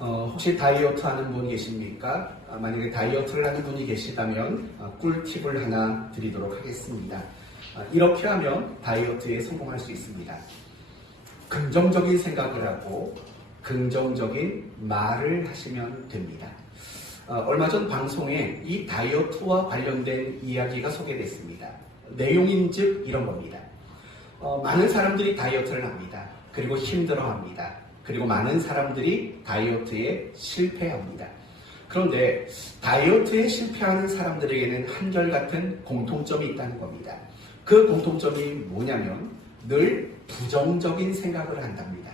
혹시 다이어트 하는 분 계십니까? 만약에 다이어트를 하는 분이 계시다면 꿀팁을 하나 드리도록 하겠습니다. 이렇게 하면 다이어트에 성공할 수 있습니다. 긍정적인 생각을 하고 긍정적인 말을 하시면 됩니다. 얼마 전 방송에 이 다이어트와 관련된 이야기가 소개됐습니다. 내용인즉 이런 겁니다. 많은 사람들이 다이어트를 합니다. 그리고 힘들어합니다. 그리고 많은 사람들이 다이어트에 실패합니다. 그런데 다이어트에 실패하는 사람들에게는 한결같은 공통점이 있다는 겁니다. 그 공통점이 뭐냐면 늘 부정적인 생각을 한답니다.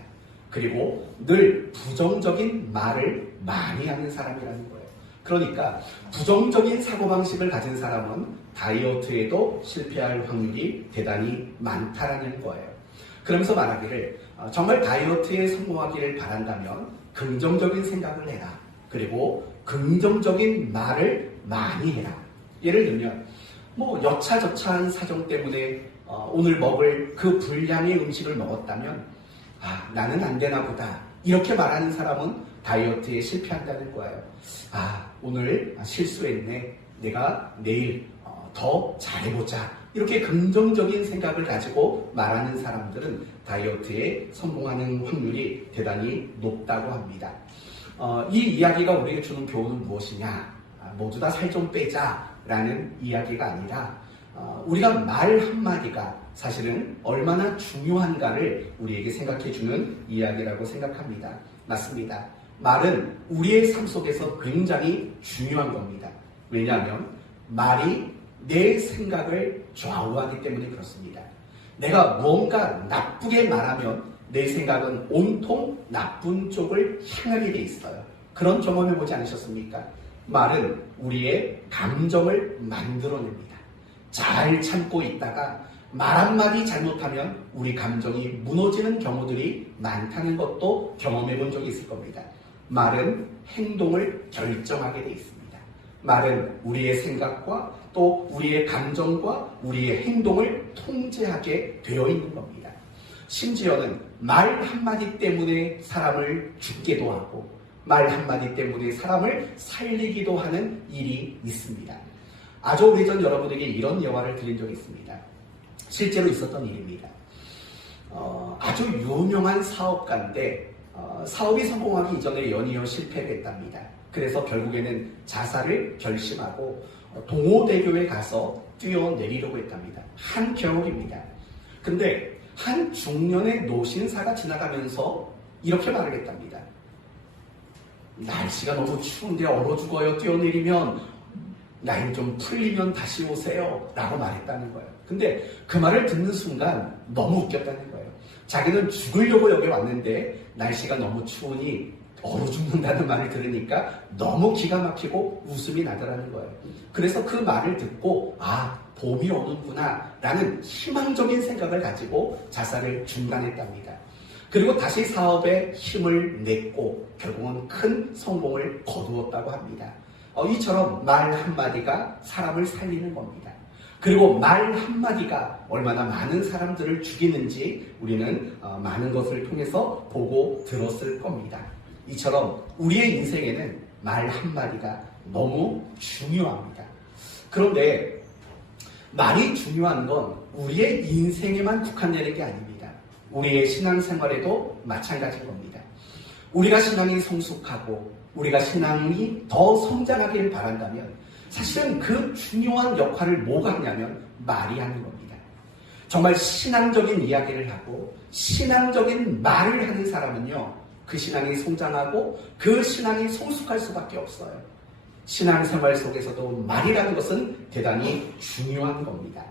그리고 늘 부정적인 말을 많이 하는 사람이라는 거예요. 그러니까 부정적인 사고방식을 가진 사람은 다이어트에도 실패할 확률이 대단히 많다라는 거예요. 그러면서 말하기를 정말 다이어트에 성공하기를 바란다면 긍정적인 생각을 해라. 그리고 긍정적인 말을 많이 해라. 예를 들면 여차저차한 사정 때문에 오늘 먹을 그 분량의 음식을 먹었다면 나는 안 되나 보다. 이렇게 말하는 사람은 다이어트에 실패한다는 거예요. 오늘 실수했네. 내가 내일 더 잘해보자. 이렇게 긍정적인 생각을 가지고 말하는 사람들은 다이어트에 성공하는 확률이 대단히 높다고 합니다. 이 이야기가 우리에게 주는 교훈은 무엇이냐? 모두 다 살 좀 빼자라는 이야기가 아니라 우리가 말 한마디가 사실은 얼마나 중요한가를 우리에게 생각해주는 이야기라고 생각합니다. 맞습니다. 말은 우리의 삶 속에서 굉장히 중요한 겁니다. 왜냐하면 말이 내 생각을 좌우하기 때문에 그렇습니다. 내가 뭔가 나쁘게 말하면 내 생각은 온통 나쁜 쪽을 향하게 돼 있어요. 그런 경험해보지 않으셨습니까? 말은 우리의 감정을 만들어냅니다. 잘 참고 있다가 말 한마디 잘못하면 우리 감정이 무너지는 경우들이 많다는 것도 경험해본 적이 있을 겁니다. 말은 행동을 결정하게 돼 있습니다. 말은 우리의 생각과 또 우리의 감정과 우리의 행동을 통제하게 되어 있는 겁니다. 심지어는 말 한마디 때문에 사람을 죽게도 하고 말 한마디 때문에 사람을 살리기도 하는 일이 있습니다. 아주 오래전 여러분에게 이런 예화를 드린 적이 있습니다. 실제로 있었던 일입니다. 아주 유명한 사업가인데 사업이 성공하기 이전에 연이어 실패했답니다. 그래서 결국에는 자살을 결심하고 동호대교에 가서 뛰어내리려고 했답니다. 한겨울입니다. 근데 한 중년의 노신사가 지나가면서 이렇게 말을 했답니다. 날씨가 너무 추운데 얼어 죽어요. 뛰어내리면 날 좀 풀리면 다시 오세요. 라고 말했다는 거예요. 근데 그 말을 듣는 순간 너무 웃겼다는 거예요. 자기는 죽으려고 여기 왔는데 날씨가 너무 추우니 얼어 죽는다는 말을 들으니까 너무 기가 막히고 웃음이 나더라는 거예요. 그래서 그 말을 듣고 봄이 오는구나 라는 희망적인 생각을 가지고 자살을 중단했답니다. 그리고 다시 사업에 힘을 냈고 결국은 큰 성공을 거두었다고 합니다. 이처럼 말 한마디가 사람을 살리는 겁니다. 그리고 말 한마디가 얼마나 많은 사람들을 죽이는지 우리는 많은 것을 통해서 보고 들었을 겁니다. 이처럼 우리의 인생에는 말 한마디가 너무 중요합니다. 그런데 말이 중요한 건 우리의 인생에만 국한되는 게 아닙니다. 우리의 신앙생활에도 마찬가지인 겁니다. 우리가 신앙이 성숙하고 우리가 신앙이 더 성장하기를 바란다면 사실은 그 중요한 역할을 뭐가 하냐면 말이 하는 겁니다. 정말 신앙적인 이야기를 하고 신앙적인 말을 하는 사람은요, 그 신앙이 성장하고 그 신앙이 성숙할 수밖에 없어요. 신앙생활 속에서도 말이라는 것은 대단히 중요한 겁니다.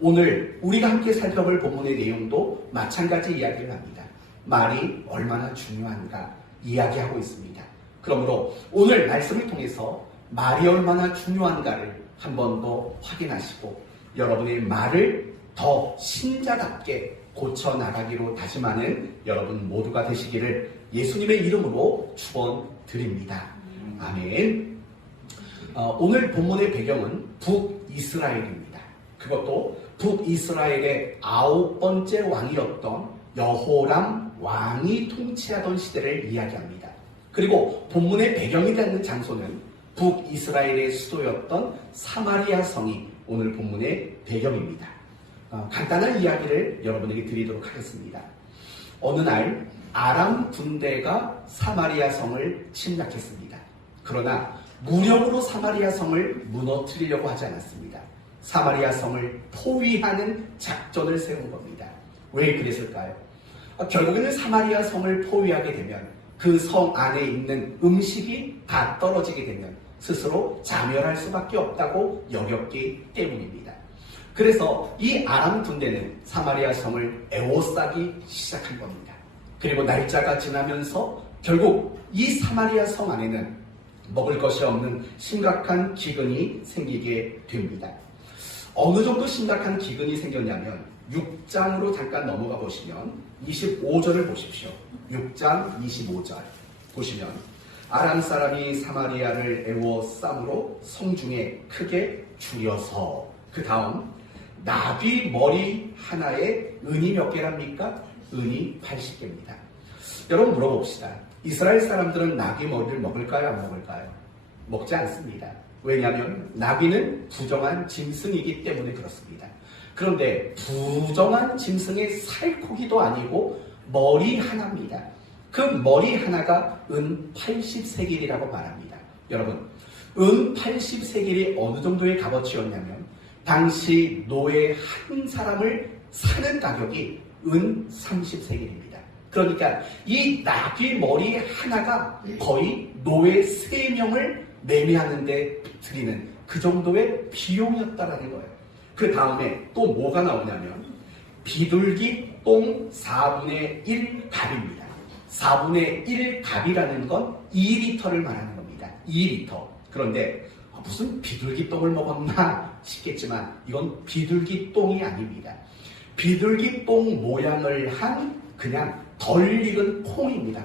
오늘 우리가 함께 살펴볼 본문의 내용도 마찬가지 이야기를 합니다. 말이 얼마나 중요한가 이야기하고 있습니다. 그러므로 오늘 말씀을 통해서 말이 얼마나 중요한가를 한 번 더 확인하시고 여러분의 말을 더 신자답게 고쳐나가기로 다짐하는 여러분 모두가 되시기를 예수님의 이름으로 축원드립니다. 아멘. 오늘 본문의 배경은 북이스라엘입니다. 그것도 북이스라엘의 9번째 왕이었던 여호람 왕이 통치하던 시대를 이야기합니다. 그리고 본문의 배경이 되는 장소는 북이스라엘의 수도였던 사마리아 성이 오늘 본문의 배경입니다. 간단한 이야기를 여러분에게 드리도록 하겠습니다. 어느 날 아람 군대가 사마리아 성을 침략했습니다. 그러나 무력으로 사마리아 성을 무너뜨리려고 하지 않았습니다. 사마리아 성을 포위하는 작전을 세운 겁니다. 왜 그랬을까요? 결국에는 사마리아 성을 포위하게 되면 그 성 안에 있는 음식이 다 떨어지게 되면 스스로 자멸할 수밖에 없다고 여겼기 때문입니다. 그래서 이 아람 군대는 사마리아 성을 에워싸기 시작한 겁니다. 그리고 날짜가 지나면서 결국 이 사마리아 성 안에는 먹을 것이 없는 심각한 기근이 생기게 됩니다. 어느 정도 심각한 기근이 생겼냐면 6장으로 잠깐 넘어가 보시면 25절을 보십시오. 6장 25절 보시면 아람 사람이 사마리아를 에워싸므로 성중에 크게 줄여서 그 다음 나귀 머리 하나에 은이 몇 개랍니까? 은이 80개입니다. 여러분 물어봅시다. 이스라엘 사람들은 나귀 머리를 먹을까요? 안 먹을까요? 먹지 않습니다. 왜냐하면 나귀는 부정한 짐승이기 때문에 그렇습니다. 그런데 부정한 짐승의 살코기도 아니고 머리 하나입니다. 그 머리 하나가 은 80세겔이라고 말합니다. 여러분, 은 80세겔이 어느 정도의 값어치였냐면 당시 노예 한 사람을 사는 가격이 은 30세겔입니다. 그러니까 이 나귀 머리 하나가 거의 노예 3명을 매매하는데 드리는 그 정도의 비용이었다라는 거예요. 그 다음에 또 뭐가 나오냐면 비둘기 똥 4분의 1 갑입니다. 4분의 1 갑이라는 건 2리터를 말하는 겁니다. 2리터. 그런데 무슨 비둘기 똥을 먹었나 싶겠지만 이건 비둘기 똥이 아닙니다. 비둘기 똥 모양을 한 그냥 덜 익은 콩입니다.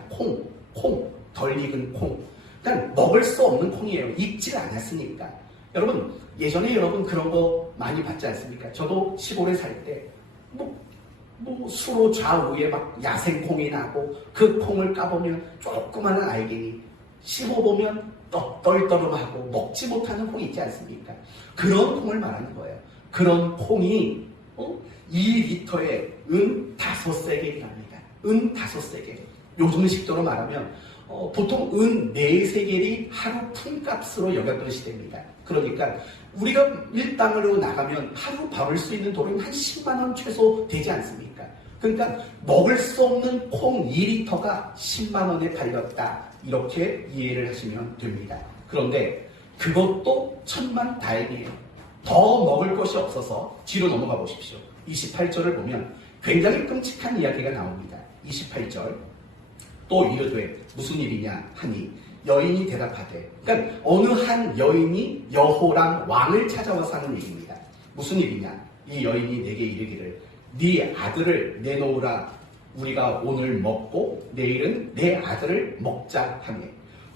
덜 익은 콩. 그러니까 먹을 수 없는 콩이에요. 익질 않았으니까. 여러분, 예전에 여러분 그런 거 많이 봤지 않습니까? 저도 시골에 살 때, 수로 좌우에 막 야생콩이 나고 그 콩을 까보면 조그마한 알갱이, 씹어보면 떨떠름하고 먹지 못하는 콩이 있지 않습니까? 그런 콩을 말하는 거예요. 그런 콩이 2리터에 은 5세겔이랍니다. 은 5세겔. 요즘 식도로 말하면 보통 은 4세겔이 하루 품값으로 여겼던 시대입니다. 그러니까 우리가 일당으로 나가면 하루 벌을 수 있는 돈은 한 10만 원 최소 되지 않습니까? 그러니까 먹을 수 없는 콩 2리터가 10만 원에 팔렸다. 이렇게 이해를 하시면 됩니다. 그런데 그것도 천만다행이에요. 더 먹을 것이 없어서 뒤로 넘어가 보십시오. 28절을 보면 굉장히 끔찍한 이야기가 나옵니다. 28절. 또 이르되 무슨 일이냐 하니 여인이 대답하되, 그러니까 어느 한 여인이 여호람 왕을 찾아와서 하는 얘기입니다. 무슨 일이냐? 이 여인이 내게 이르기를 네 아들을 내놓으라. 우리가 오늘 먹고 내일은 내 아들을 먹자 하며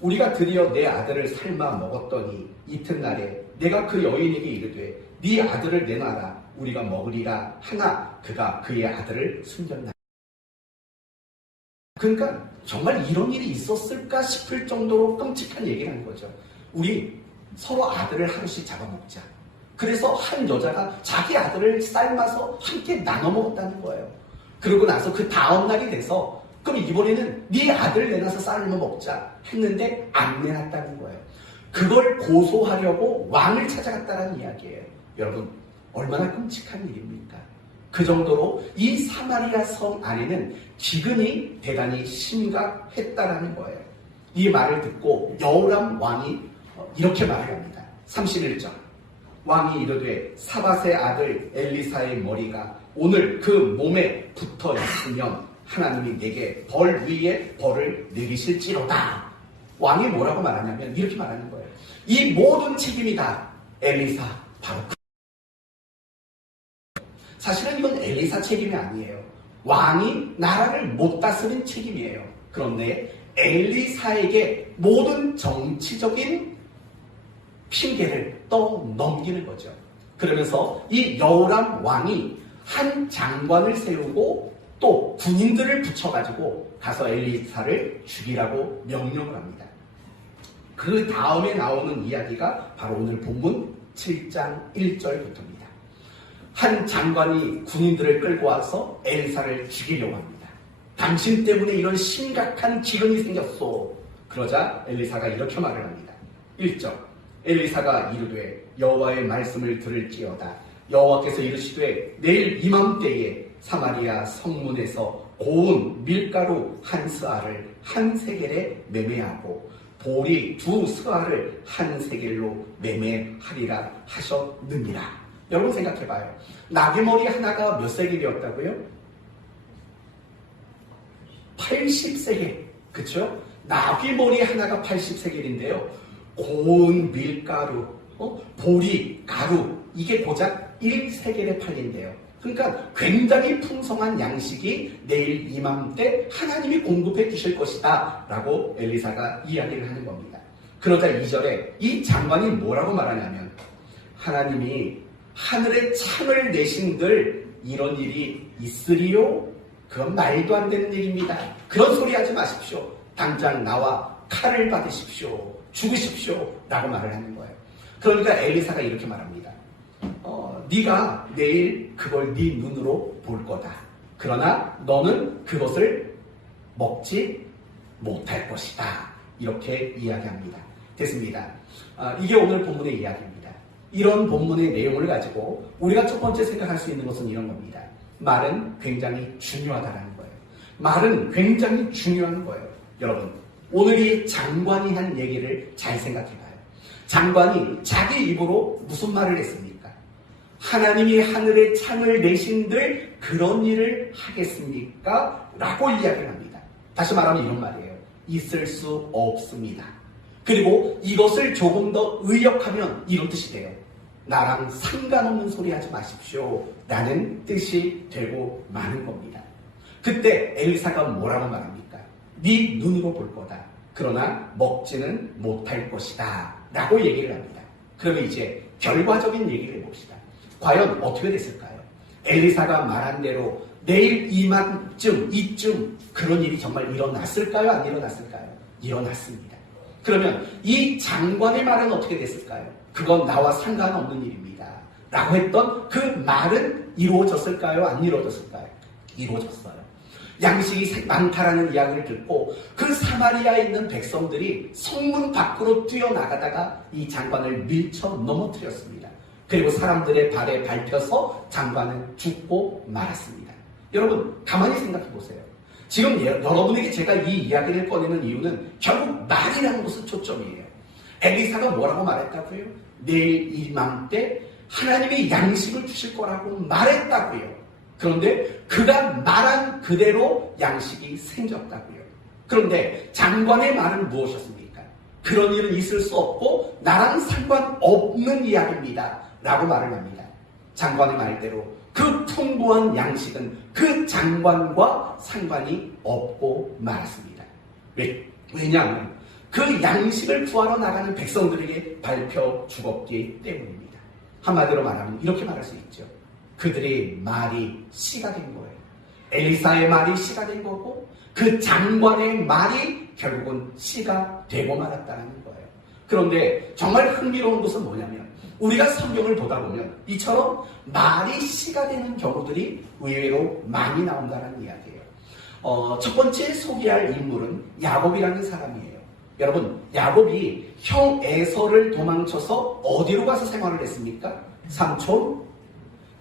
우리가 드디어 내 아들을 삶아 먹었더니 이튿날에 내가 그 여인에게 이르되 네 아들을 내놔라. 우리가 먹으리라 하나 그가 그의 아들을 숨겼나. 그러니까 정말 이런 일이 있었을까 싶을 정도로 끔찍한 얘기를 하는 거죠. 우리 서로 아들을 하루씩 잡아먹자. 그래서 한 여자가 자기 아들을 삶아서 함께 나눠 먹었다는 거예요. 그러고 나서 그 다음날이 돼서 그럼 이번에는 네 아들 내놔서 삶아 먹자 했는데 안 내놨다는 거예요. 그걸 고소하려고 왕을 찾아갔다는 이야기예요. 여러분, 얼마나 끔찍한 일입니까? 그 정도로 이 사마리아 성 안에는 기근이 대단히 심각했다라는 거예요. 이 말을 듣고 여호람 왕이 이렇게 말을 합니다. 31절. 왕이 이르되 사밧의 아들 엘리사의 머리가 오늘 그 몸에 붙어 있으면 하나님이 내게 벌 위에 벌을 내리실지로다. 왕이 뭐라고 말하냐면 이렇게 말하는 거예요. 이 모든 책임이 다 엘리사 바로 사실은 이건 엘리사 책임이 아니에요. 왕이 나라를 못 다스린 책임이에요. 그런데 엘리사에게 모든 정치적인 핑계를 떠넘기는 거죠. 그러면서 이 여호람 왕이 한 장관을 세우고 또 군인들을 붙여가지고 가서 엘리사를 죽이라고 명령을 합니다. 그 다음에 나오는 이야기가 바로 오늘 본문 7장 1절부터입니다. 한 장관이 군인들을 끌고 와서 엘리사를 죽이려고 합니다. 당신 때문에 이런 심각한 기근이 생겼소. 그러자 엘리사가 이렇게 말을 합니다. 1절 엘리사가 이르되 여호와의 말씀을 들을지어다. 여호와께서 이르시되 내일 이맘때에 사마리아 성문에서 고운 밀가루 한 스아를 한 세겔에 매매하고 보리 두 스아를 한 세겔로 매매하리라 하셨느니라. 여러분 생각해봐요. 나귀머리 하나가 몇 세겔이었다고요? 80세겔. 그쵸? 나귀머리 하나가 80세겔인데요. 고운 밀가루, 보리, 가루, 이게 고작 1세겔에 팔린대요. 그러니까 굉장히 풍성한 양식이 내일 이맘때 하나님이 공급해 주실 것이다 라고 엘리사가 이야기를 하는 겁니다. 그러자 2절에 이 장관이 뭐라고 말하냐면 하나님이 하늘에 창을 내신들 이런 일이 있으리요? 그건 말도 안 되는 일입니다. 그런 소리 하지 마십시오. 당장 나와 칼을 받으십시오. 죽으십시오. 라고 말을 하는 거예요. 그러니까 엘리사가 이렇게 말합니다. 네가 내일 그걸 네 눈으로 볼 거다. 그러나 너는 그것을 먹지 못할 것이다. 이렇게 이야기합니다. 됐습니다. 이게 오늘 본문의 이야기입니다. 이런 본문의 내용을 가지고 우리가 첫 번째 생각할 수 있는 것은 이런 겁니다. 말은 굉장히 중요하다는 거예요. 말은 굉장히 중요한 거예요. 여러분, 오늘 이 장관이 한 얘기를 잘 생각해봐요. 장관이 자기 입으로 무슨 말을 했습니까? 하나님이 하늘에 창을 내신들 그런 일을 하겠습니까? 라고 이야기를 합니다. 다시 말하면 이런 말이에요. 있을 수 없습니다. 그리고 이것을 조금 더 의역하면 이런 뜻이 돼요. 나랑 상관없는 소리 하지 마십시오. 라는 뜻이 되고 마는 겁니다. 그때 엘리사가 뭐라고 말합니까? 네 눈으로 볼 거다. 그러나 먹지는 못할 것이다. 라고 얘기를 합니다. 그러면 이제 결과적인 얘기를 해봅시다. 과연 어떻게 됐을까요? 엘리사가 말한 대로 내일 이쯤 그런 일이 정말 일어났을까요? 안 일어났을까요? 일어났습니다. 그러면 이 장관의 말은 어떻게 됐을까요? 그건 나와 상관없는 일입니다. 라고 했던 그 말은 이루어졌을까요? 안 이루어졌을까요? 이루어졌어요. 양식이 많다라는 이야기를 듣고 그 사마리아에 있는 백성들이 성문 밖으로 뛰어나가다가 이 장관을 밀쳐 넘어뜨렸습니다. 그리고 사람들의 발에 밟혀서 장관은 죽고 말았습니다. 여러분 가만히 생각해 보세요. 지금 여러분에게 제가 이 이야기를 꺼내는 이유는 결국 말이라는 것은 초점이에요. 엘리사가 뭐라고 말했다고요? 내일 이맘때 하나님이 양식을 주실 거라고 말했다고요. 그런데 그가 말한 그대로 양식이 생겼다고요. 그런데 장관의 말은 무엇이었습니까? 그런 일은 있을 수 없고 나랑 상관없는 이야기입니다. 라고 말을 합니다. 장관의 말대로 그 풍부한 양식은 그 장관과 상관이 없고 말았습니다. 왜냐하면 그 양식을 구하러 나가는 백성들에게 밟혀 죽었기 때문입니다. 한마디로 말하면 이렇게 말할 수 있죠. 그들의 말이 씨가 된 거예요. 엘리사의 말이 씨가 된 거고 그 장관의 말이 결국은 씨가 되고 말았다는 거예요. 그런데 정말 흥미로운 것은 뭐냐면 우리가 성경을 보다 보면 이처럼 말이 씨가 되는 경우들이 의외로 많이 나온다는 이야기예요. 첫 번째 소개할 인물은 야곱이라는 사람이에요. 여러분, 야곱이 형 에서를 도망쳐서 어디로 가서 생활을 했습니까? 삼촌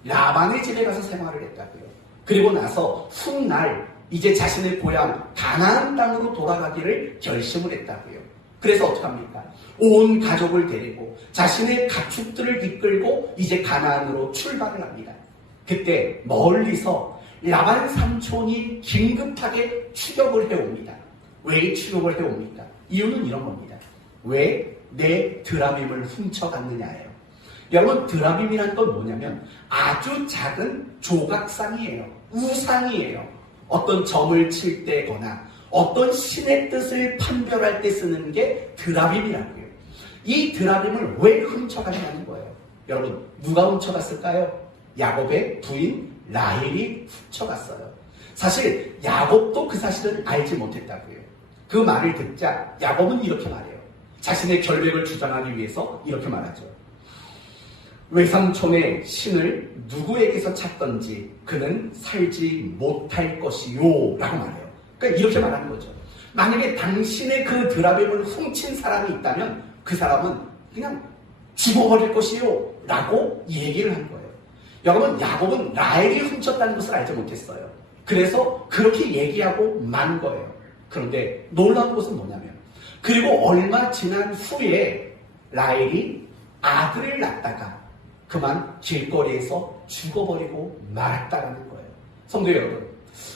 라반의 집에 가서 생활을 했다고요. 그리고 나서 훗날 이제 자신의 고향 가나안 땅으로 돌아가기를 결심을 했다고요. 그래서 어떡합니까? 온 가족을 데리고 자신의 가축들을 이끌고 이제 가나안으로 출발을 합니다. 그때 멀리서 라반 삼촌이 긴급하게 추격을 해옵니다. 왜 추격을 해옵니까? 이유는 이런 겁니다. 왜 내 드라빔을 훔쳐갔느냐예요. 여러분, 드라빔이란 건 뭐냐면 아주 작은 조각상이에요. 우상이에요. 어떤 점을 칠 때거나 어떤 신의 뜻을 판별할 때 쓰는 게 드라빔이라고요. 이 드라빔을 왜 훔쳐가냐는 거예요. 여러분, 누가 훔쳐갔을까요? 야곱의 부인 라헬이 훔쳐갔어요. 사실 야곱도 그 사실을 알지 못했다고요. 그 말을 듣자 야곱은 이렇게 말해요. 자신의 결백을 주장하기 위해서 이렇게 말하죠. 외삼촌의 신을 누구에게서 찾던지 그는 살지 못할 것이요 라고 말해요. 그러니까 이렇게 말하는 거죠. 만약에 당신의 그 드라뱀을 훔친 사람이 있다면 그 사람은 그냥 죽어버릴 것이요 라고 얘기를 한 거예요. 여러분, 야곱은 라헬이 훔쳤다는 것을 알지 못했어요. 그래서 그렇게 얘기하고 만 거예요. 그런데 놀라운 것은 뭐냐면, 그리고 얼마 지난 후에 라헬이 아들을 낳다가 그만 길거리에서 죽어버리고 말았다는 거예요. 성도 여러분,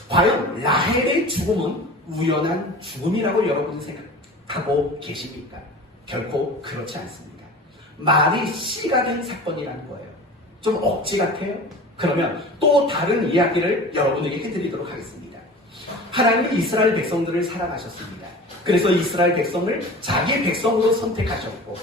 과연 라헬의 죽음은 우연한 죽음이라고 여러분이 생각하고 계십니까? 결코 그렇지 않습니다. 말이 씨가 된 사건이라는 거예요. 좀 억지 같아요? 그러면 또 다른 이야기를 여러분에게 해드리도록 하겠습니다. 하나님은 이스라엘 백성들을 사랑하셨습니다. 그래서 이스라엘 백성을 자기 백성으로 선택하셨고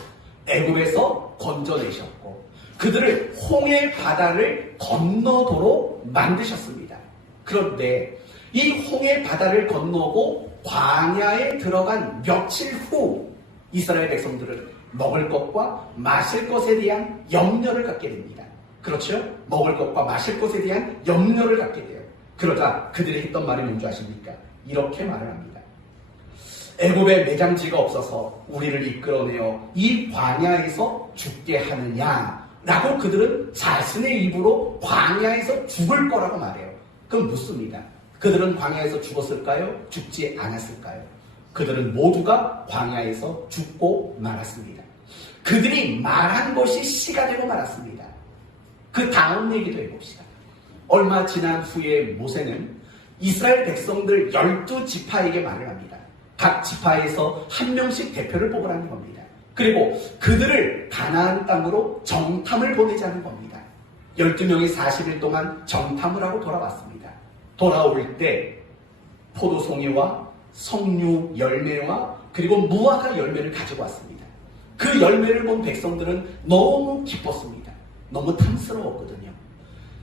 애굽에서 건져내셨고 그들을 홍해 바다를 건너도록 만드셨습니다. 그런데 이 홍해 바다를 건너고 광야에 들어간 며칠 후 이스라엘 백성들은 먹을 것과 마실 것에 대한 염려를 갖게 됩니다. 그렇죠? 먹을 것과 마실 것에 대한 염려를 갖게 돼요. 그러자 그들이 했던 말이 뭔지 아십니까? 이렇게 말을 합니다. 애굽에 매장지가 없어서 우리를 이끌어내어 이 광야에서 죽게 하느냐 라고 그들은 자신의 입으로 광야에서 죽을 거라고 말해요. 그럼 묻습니다. 그들은 광야에서 죽었을까요? 죽지 않았을까요? 그들은 모두가 광야에서 죽고 말았습니다. 그들이 말한 것이 씨가 되고 말았습니다. 그 다음 얘기도 해봅시다. 얼마 지난 후에 모세는 이스라엘 백성들 12지파에게 말을 합니다. 각 지파에서 한 명씩 대표를 뽑으라는 겁니다. 그리고 그들을 가나안 땅으로 정탐을 보내자는 겁니다. 12명이 40일 동안 정탐을 하고 돌아왔습니다. 돌아올 때 포도송이와 석류 열매와 그리고 무화과 열매를 가지고 왔습니다. 그 열매를 본 백성들은 너무 기뻤습니다. 너무 탐스러웠거든요.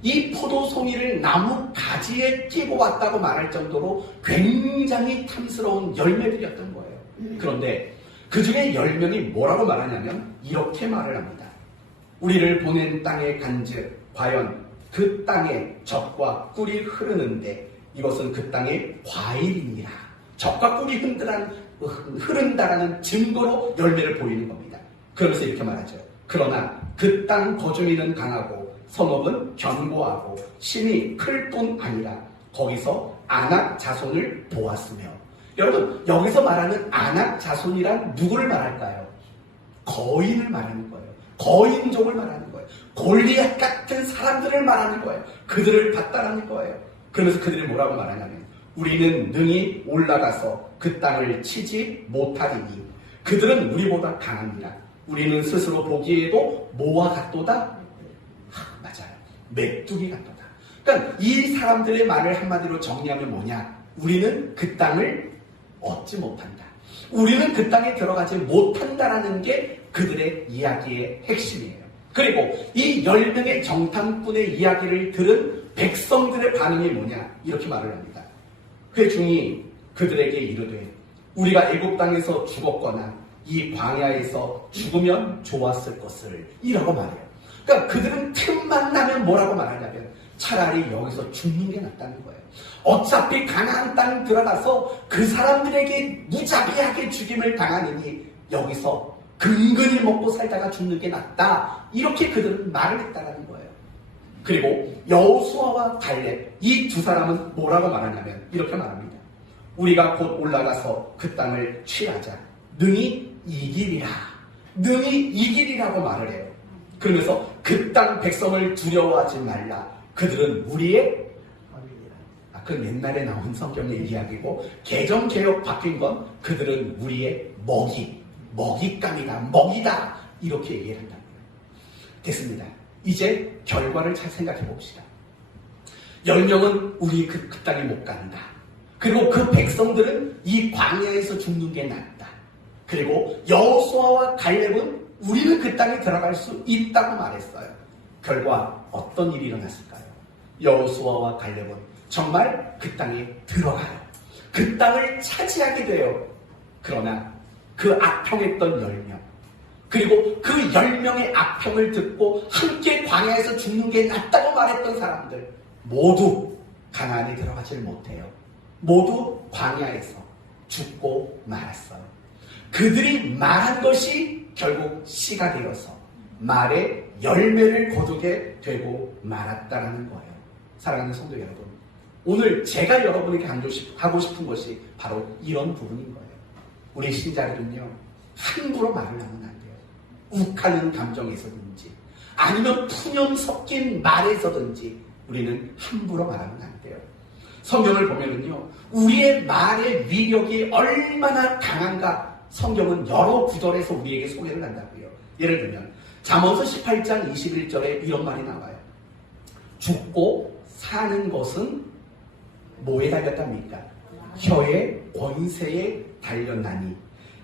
이 포도송이를 나무 가지에 끼고 왔다고 말할 정도로 굉장히 탐스러운 열매들이었던 거예요. 그런데 그 중에 10명이 뭐라고 말하냐면 이렇게 말을 합니다. 우리를 보낸 땅에 간즉 과연 그 땅에 젖과 꿀이 흐르는데 이것은 그 땅의 과일이니라. 젖과 꿀이 흐른다라는 증거로 열매를 보이는 겁니다. 그러면서 이렇게 말하죠. 그러나 그 땅 거주민은 강하고 성읍은 견고하고 신이 클 뿐 아니라 거기서 아낙 자손을 보았으며. 여러분, 여기서 말하는 아낙 자손이란 누구를 말할까요? 거인을 말하는 거예요. 거인족을 말하는 거예요. 골리앗 같은 사람들을 말하는 거예요. 그들을 봤다라는 거예요. 그러면서 그들이 뭐라고 말하냐면 우리는 능히 올라가서 그 땅을 치지 못하리니 그들은 우리보다 강합니다. 우리는 스스로 보기에도 뭐와 같도다? 맞아요. 메뚜기 같도다. 그러니까 이 사람들의 말을 한마디로 정리하면 뭐냐? 우리는 그 땅을 얻지 못한다. 우리는 그 땅에 들어가지 못한다라는 게 그들의 이야기의 핵심이에요. 그리고 이 10명의 정탐꾼의 이야기를 들은 백성들의 반응이 뭐냐? 이렇게 말을 합니다. 회중이 그들에게 이르되 우리가 애굽 땅에서 죽었거나 이 광야에서 죽으면 좋았을 것을 이라고 말해요. 그러니까 그들은 틈만 나면 뭐라고 말하냐면 차라리 여기서 죽는 게 낫다는 거예요. 어차피 가나안 땅 들어가서 그 사람들에게 무자비하게 죽임을 당하느니 여기서 근근히 먹고 살다가 죽는 게 낫다. 이렇게 그들은 말을 했다는 거예요. 그리고 여호수아와 갈렙 이 두 사람은 뭐라고 말하냐면 이렇게 말합니다. 우리가 곧 올라가서 그 땅을 취하자. 능히 이기리라. 능히 이기리라고 말을 해요. 그러면서 그 땅 백성을 두려워하지 말라. 그들은 우리의 그건 옛날에 나온 성경의 이야기고 개정 개혁 바뀐 건 그들은 우리의 먹잇감이다. 먹이다. 이렇게 얘기를 한다는 거예요. 됐습니다. 이제 결과를 잘 생각해 봅시다. 10명은 우리 그 땅에 못 간다. 그리고 그 백성들은 이 광야에서 죽는 게 낫다. 그리고 여호수아와 갈렙은 우리는 그 땅에 들어갈 수 있다고 말했어요. 결과 어떤 일이 일어났을까요? 여호수아와 갈렙은 정말 그 땅에 들어가요. 그 땅을 차지하게 돼요. 그러나 그 악평했던 10명, 그리고 그 10명의 악평을 듣고 함께 광야에서 죽는 게 낫다고 말했던 사람들 모두 가나안에 들어가질 못해요. 모두 광야에서 죽고 말았어요. 그들이 말한 것이 결국 씨가 되어서 말의 열매를 거두게 되고 말았다라는 거예요. 사랑하는 성도 여러분, 오늘 제가 여러분에게 강조하고 싶은 것이 바로 이런 부분인 거예요. 우리 신자들은요, 함부로 말을 하면 안 돼요. 욱하는 감정에서든지 아니면 푸념 섞인 말에서든지 우리는 함부로 말하면 안 돼요. 성경을 보면은요, 우리의 말의 위력이 얼마나 강한가 성경은 여러 구절에서 우리에게 소개를 한다고요. 예를 들면 잠언서 18장 21절에 이런 말이 나와요. 죽고 사는 것은 뭐에 달렸답니까? 혀의 권세에 달렸나니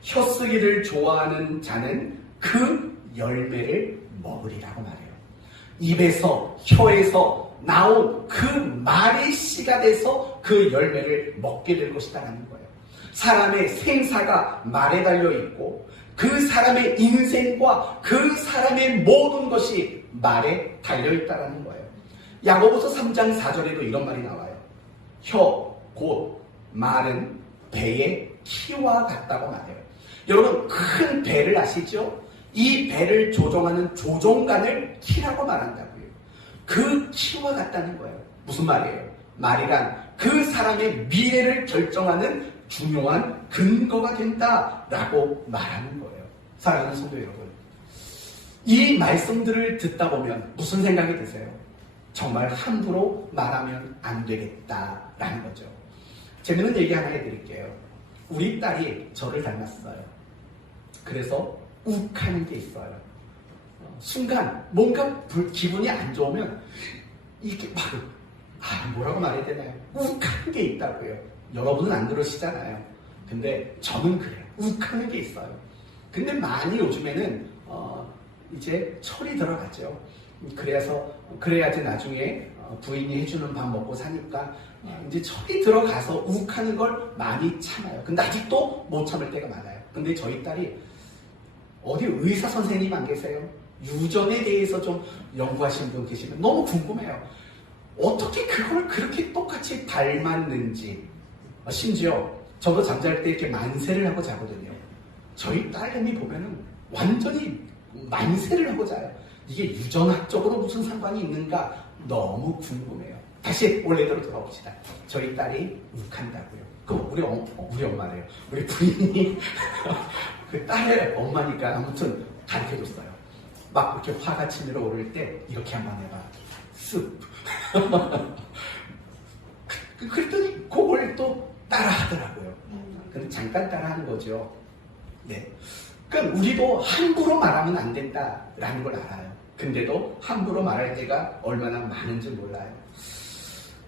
혀쓰기를 좋아하는 자는 그 열매를 먹으리라고 말해요. 입에서 혀에서 나온 그 말이 씨가 돼서 그 열매를 먹게 될 것이다라는 거예요. 사람의 생사가 말에 달려있고 그 사람의 인생과 그 사람의 모든 것이 말에 달려있다라는 거예요. 야고보서 3장 4절에도 이런 말이 나와요. 혀, 곧 말은 배의 키와 같다고 말해요. 여러분, 큰 배를 아시죠? 이 배를 조종하는 조종관을 키라고 말한다고요. 그 키와 같다는 거예요. 무슨 말이에요? 말이란 그 사람의 미래를 결정하는 중요한 근거가 된다라고 말하는 거예요. 사랑하는 성도 여러분, 이 말씀들을 듣다 보면 무슨 생각이 드세요? 정말 함부로 말하면 안 되겠다라는 거죠. 재밌는 얘기 하나 해드릴게요. 우리 딸이 저를 닮았어요. 그래서 욱하는 게 있어요. 순간 뭔가 기분이 안 좋으면 이게 바로 뭐라고 말해야 되나요? 욱하는 게 있다고요. 여러분은 안 그러시잖아요. 근데 저는 그래요. 욱하는 게 있어요. 근데 많이 요즘에는 이제 철이 들어가죠. 그래야지 나중에 부인이 해주는 밥 먹고 사니까 이제 철이 들어가서 욱하는 걸 많이 참아요. 근데 아직도 못 참을 때가 많아요. 근데 저희 딸이 어디 의사 선생님 안 계세요? 유전에 대해서 좀 연구하신 분 계시면 너무 궁금해요. 어떻게 그걸 그렇게 똑같이 닮았는지. 심지어 저도 잠잘 때 이렇게 만세를 하고 자거든요. 저희 딸내미 보면은 완전히 만세를 하고 자요. 이게 유전학적으로 무슨 상관이 있는가 너무 궁금해요. 다시 원래대로 돌아옵시다. 저희 딸이 욱한다고요. 그럼 우리 엄마래요. 우리 부인이 그 딸의 엄마니까 아무튼 가르쳐줬어요. 막 이렇게 화가 치밀어 오를 때 이렇게 한번 해봐. 쓱. 그랬더니 그걸 또 따라 하더라고요. 근데 잠깐 따라 하는 거죠. 네. 그러니까 우리도 함부로 말하면 안 된다라는 걸 알아요. 근데도 함부로 말할 때가 얼마나 많은지 몰라요.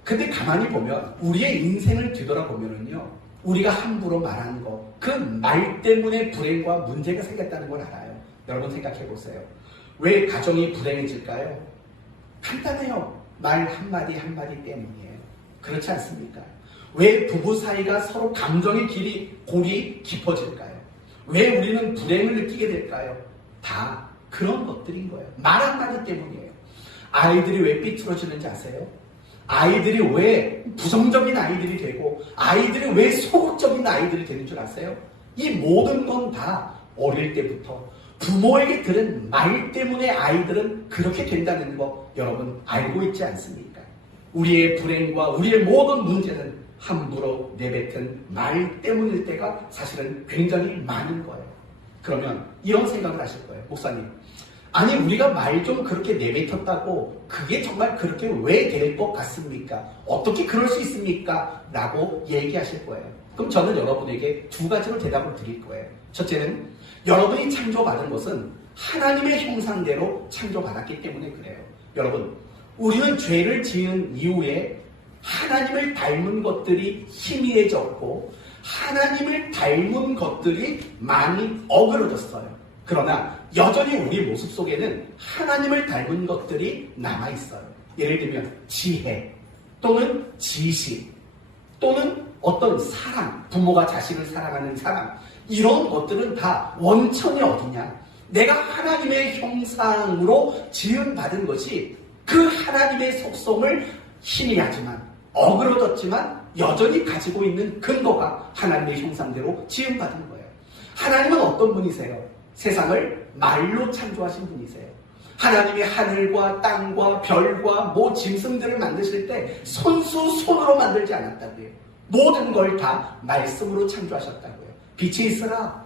근데 가만히 보면 우리의 인생을 뒤돌아보면은요, 우리가 함부로 말한 거, 그 말 때문에 불행과 문제가 생겼다는 걸 알아요. 여러분 생각해 보세요. 왜 가정이 불행해질까요? 간단해요. 말 한마디 한마디 때문이에요. 그렇지 않습니까? 왜 부부 사이가 서로 감정의 골이 깊어질까요? 왜 우리는 불행을 느끼게 될까요? 다 그런 것들인 거예요. 말 한마디 때문이에요. 아이들이 왜 삐뚤어지는지 아세요? 아이들이 왜 부정적인 아이들이 되고 아이들이 왜 소극적인 아이들이 되는 줄 아세요? 이 모든 건 다 어릴 때부터 부모에게 들은 말 때문에 아이들은 그렇게 된다는 거 여러분 알고 있지 않습니까? 우리의 불행과 우리의 모든 문제는 함부로 내뱉은 말 때문일 때가 사실은 굉장히 많은 거예요. 그러면 이런 생각을 하실 거예요. 목사님, 아니 우리가 말 좀 그렇게 내뱉었다고 그게 정말 그렇게 왜 될 것 같습니까? 어떻게 그럴 수 있습니까? 라고 얘기하실 거예요. 그럼 저는 여러분에게 두 가지로 대답을 드릴 거예요. 첫째는 여러분이 창조받은 것은 하나님의 형상대로 창조받았기 때문에 그래요. 여러분, 우리는 죄를 지은 이후에 하나님을 닮은 것들이 희미해졌고 하나님을 닮은 것들이 많이 어그러졌어요. 그러나 여전히 우리 모습 속에는 하나님을 닮은 것들이 남아있어요. 예를 들면 지혜, 또는 지식, 또는 어떤 사랑, 부모가 자식을 사랑하는 사랑, 이런 것들은 다 원천이 어디냐? 내가 하나님의 형상으로 지음받은 것이 그 하나님의 속성을 희미하지만 어그러졌지만 여전히 가지고 있는 근거가 하나님의 형상대로 지음받은 거예요. 하나님은 어떤 분이세요? 세상을 말로 창조하신 분이세요. 하나님이 하늘과 땅과 별과 짐승들을 만드실 때 손으로 만들지 않았다고요. 모든 걸 다 말씀으로 창조하셨다고요. 빛이 있으라,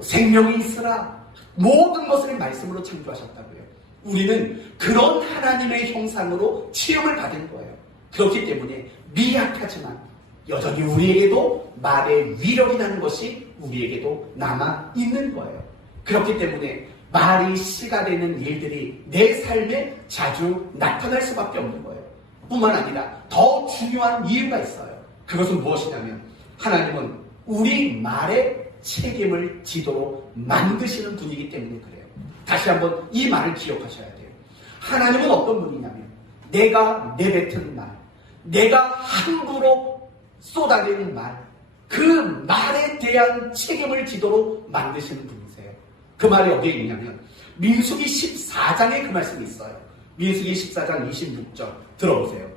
생명이 있으라, 모든 것을 말씀으로 창조하셨다고요. 우리는 그런 하나님의 형상으로 치음을 받은 거예요. 그렇기 때문에 미약하지만 여전히 우리에게도 말의 위력이라는 것이 우리에게도 남아 있는 거예요. 그렇기 때문에 말이 씨가 되는 일들이 내 삶에 자주 나타날 수밖에 없는 거예요. 뿐만 아니라 더 중요한 이유가 있어요. 그것은 무엇이냐면 하나님은 우리 말에 책임을 지도록 만드시는 분이기 때문에 그래요. 다시 한번 이 말을 기억하셔야 돼요. 하나님은 어떤 분이냐면 내가 내뱉은 말, 내가 함부로 쏟아내는 말, 그 말에 대한 책임을 지도록 만드시는 분이세요. 그 말이 어디에 있냐면 민수기 14장에 그 말씀이 있어요. 민수기 14장 26절 들어보세요.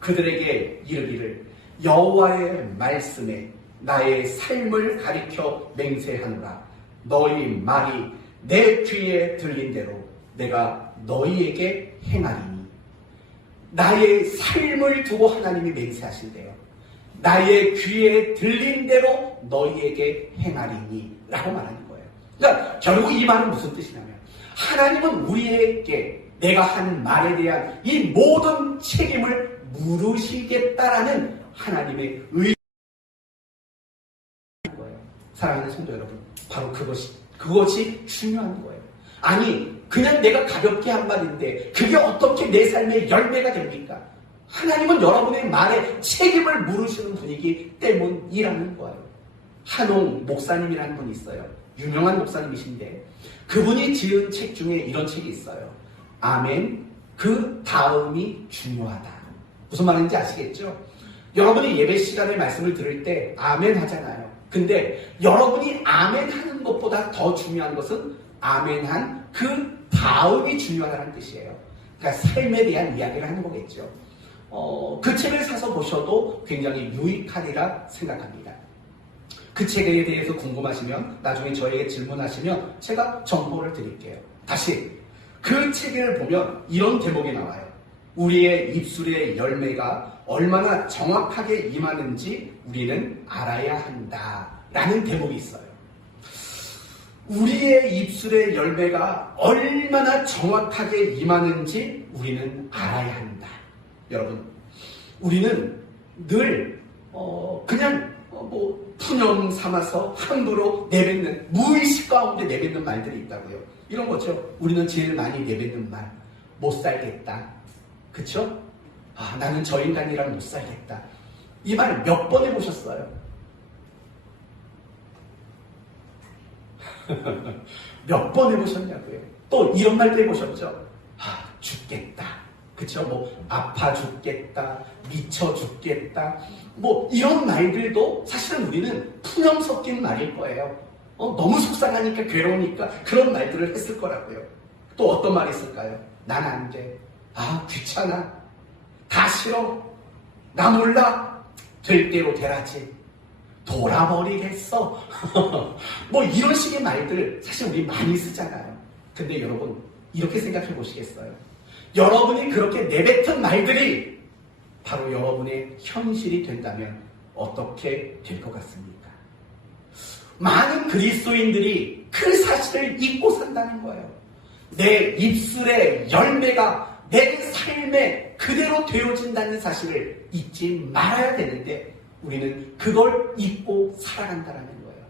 그들에게 이르기를 여호와의 말씀에 나의 삶을 가리켜 맹세하노라. 너희 말이 내 귀에 들린 대로 내가 너희에게 행하리니. 나의 삶을 두고 하나님이 맹세하신대요. 나의 귀에 들린 대로 너희에게 행하리니 라고 말하는 거예요. 그러니까 결국 이 말은 무슨 뜻이냐면 하나님은 우리에게 내가 한 말에 대한 이 모든 책임을 물으시겠다라는 하나님의 의지인 거예요. 사랑하는 성도 여러분, 바로 그것이 중요한 거예요. 아니 그냥 내가 가볍게 한 말인데 그게 어떻게 내 삶의 열매가 됩니까? 하나님은 여러분의 말에 책임을 물으시는 분이기 때문이라는 거예요. 한홍 목사님이라는 분이 있어요. 유명한 목사님이신데 그분이 지은 책 중에 이런 책이 있어요. 아멘, 그 다음이 중요하다. 무슨 말인지 아시겠죠? 여러분이 예배 시간에 말씀을 들을 때 아멘 하잖아요. 근데 여러분이 아멘 하는 것보다 더 중요한 것은 아멘한 그 다음이 중요하다는 뜻이에요. 그러니까 삶에 대한 이야기를 하는 거겠죠. 그 책을 사서 보셔도 굉장히 유익하리라 생각합니다. 그 책에 대해서 궁금하시면 나중에 저에게 질문하시면 제가 정보를 드릴게요. 다시 그 책을 보면 이런 대목이 나와요. 우리의 입술의 열매가 얼마나 정확하게 임하는지 우리는 알아야 한다 라는 대목이 있어요. 우리의 입술의 열매가 얼마나 정확하게 임하는지 우리는 알아야 한다. 여러분, 우리는 늘 그냥 푸념 삼아서 함부로 내뱉는, 무의식 가운데 내뱉는 말들이 있다고요. 이런 거죠. 우리는 제일 많이 내뱉는 말, 못 살겠다. 그쵸? 나는 저 인간이랑 못 살겠다. 이 말 몇 번 해보셨어요? 몇 번 해보셨냐고요? 또 이런 말도 해보셨죠? 죽겠다. 그쵸? 아파 죽겠다. 미쳐 죽겠다. 이런 말들도 사실은 우리는 푸념 섞인 말일 거예요. 너무 속상하니까 괴로우니까 그런 말들을 했을 거라고요. 또 어떤 말이 있을까요? 난 안 돼. 귀찮아. 다 싫어. 나 몰라. 될 대로 되라지. 돌아버리겠어. 이런 식의 말들 사실 우리 많이 쓰잖아요. 근데 여러분 이렇게 생각해 보시겠어요? 여러분이 그렇게 내뱉은 말들이 바로 여러분의 현실이 된다면 어떻게 될 것 같습니까? 많은 그리스도인들이 그 사실을 잊고 산다는 거예요. 내 입술의 열매가 내 삶에 그대로 되어진다는 사실을 잊지 말아야 되는데 우리는 그걸 잊고 살아간다는 거예요.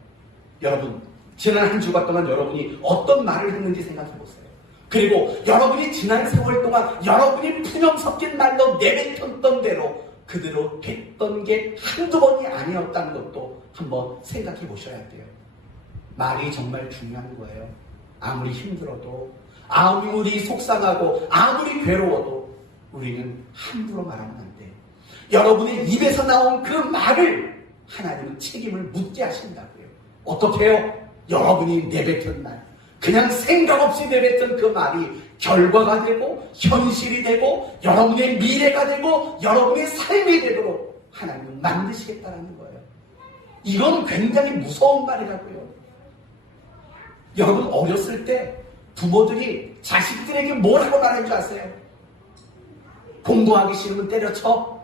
여러분, 지난 한 주간 동안 여러분이 어떤 말을 했는지 생각해 보세요. 그리고 여러분이 지난 세월 동안 여러분이 푸념 섞인 말로 내뱉었던 대로 그대로 됐던 게 한두 번이 아니었다는 것도 한번 생각해 보셔야 돼요. 말이 정말 중요한 거예요. 아무리 힘들어도, 아무리 속상하고, 아무리 괴로워도 우리는 함부로 말하면 안 돼. 여러분의 입에서 나온 그 말을 하나님은 책임을 묻게 하신다고요. 어떻게 해요? 여러분이 내뱉은 말, 그냥 생각 없이 내뱉은 그 말이 결과가 되고 현실이 되고 여러분의 미래가 되고 여러분의 삶이 되도록 하나님은 만드시겠다는 거예요. 이건 굉장히 무서운 말이라고요. 여러분 어렸을 때 부모들이 자식들에게 뭐라고 말하는 줄 아세요? 공부하기 싫으면 때려쳐.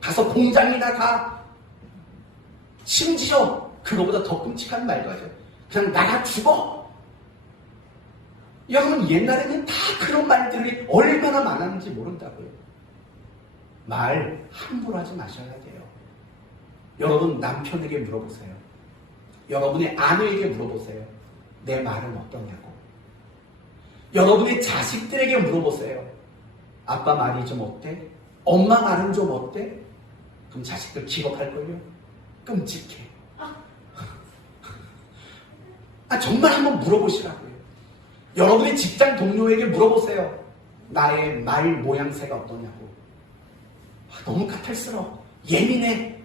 가서 공장이나 가. 심지어 그거보다 더 끔찍한 말도 하죠. 그냥 나가 죽어. 여러분 옛날에는 다 그런 말들이 얼마나 많았는지 모른다고요. 말 함부로 하지 마셔야 돼요. 여러분 남편에게 물어보세요. 여러분의 아내에게 물어보세요. 내 말은 어떠냐고. 여러분의 자식들에게 물어보세요. 아빠 말이 좀 어때? 엄마 말은 좀 어때? 그럼 자식들 기겁할걸요? 끔찍해. 정말 한번 물어보시라고요. 여러분의 직장 동료에게 물어보세요. 나의 말 모양새가 어떠냐고. 너무 까탈스러워. 예민해.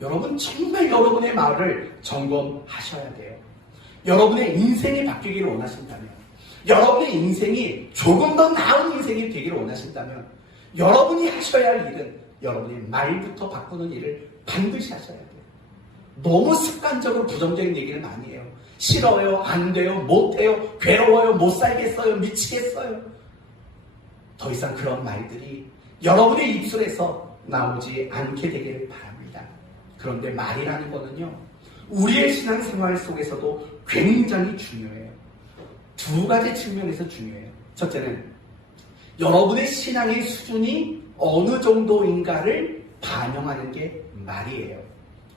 여러분 정말 여러분의 말을 점검하셔야 돼요. 여러분의 인생이 바뀌기를 원하신다면, 여러분의 인생이 조금 더 나은 인생이 되기를 원하신다면 여러분이 하셔야 할 일은 여러분의 말부터 바꾸는 일을 반드시 하셔야 돼요. 너무 습관적으로 부정적인 얘기를 많이 해요. 싫어요, 안 돼요, 못해요, 괴로워요, 못 살겠어요, 미치겠어요. 더 이상 그런 말들이 여러분의 입술에서 나오지 않게 되기를 바랍니다. 그런데 말이라는 거는요, 우리의 신앙생활 속에서도 굉장히 중요해요. 두 가지 측면에서 중요해요. 첫째는 여러분의 신앙의 수준이 어느 정도인가를 반영하는 게 말이에요.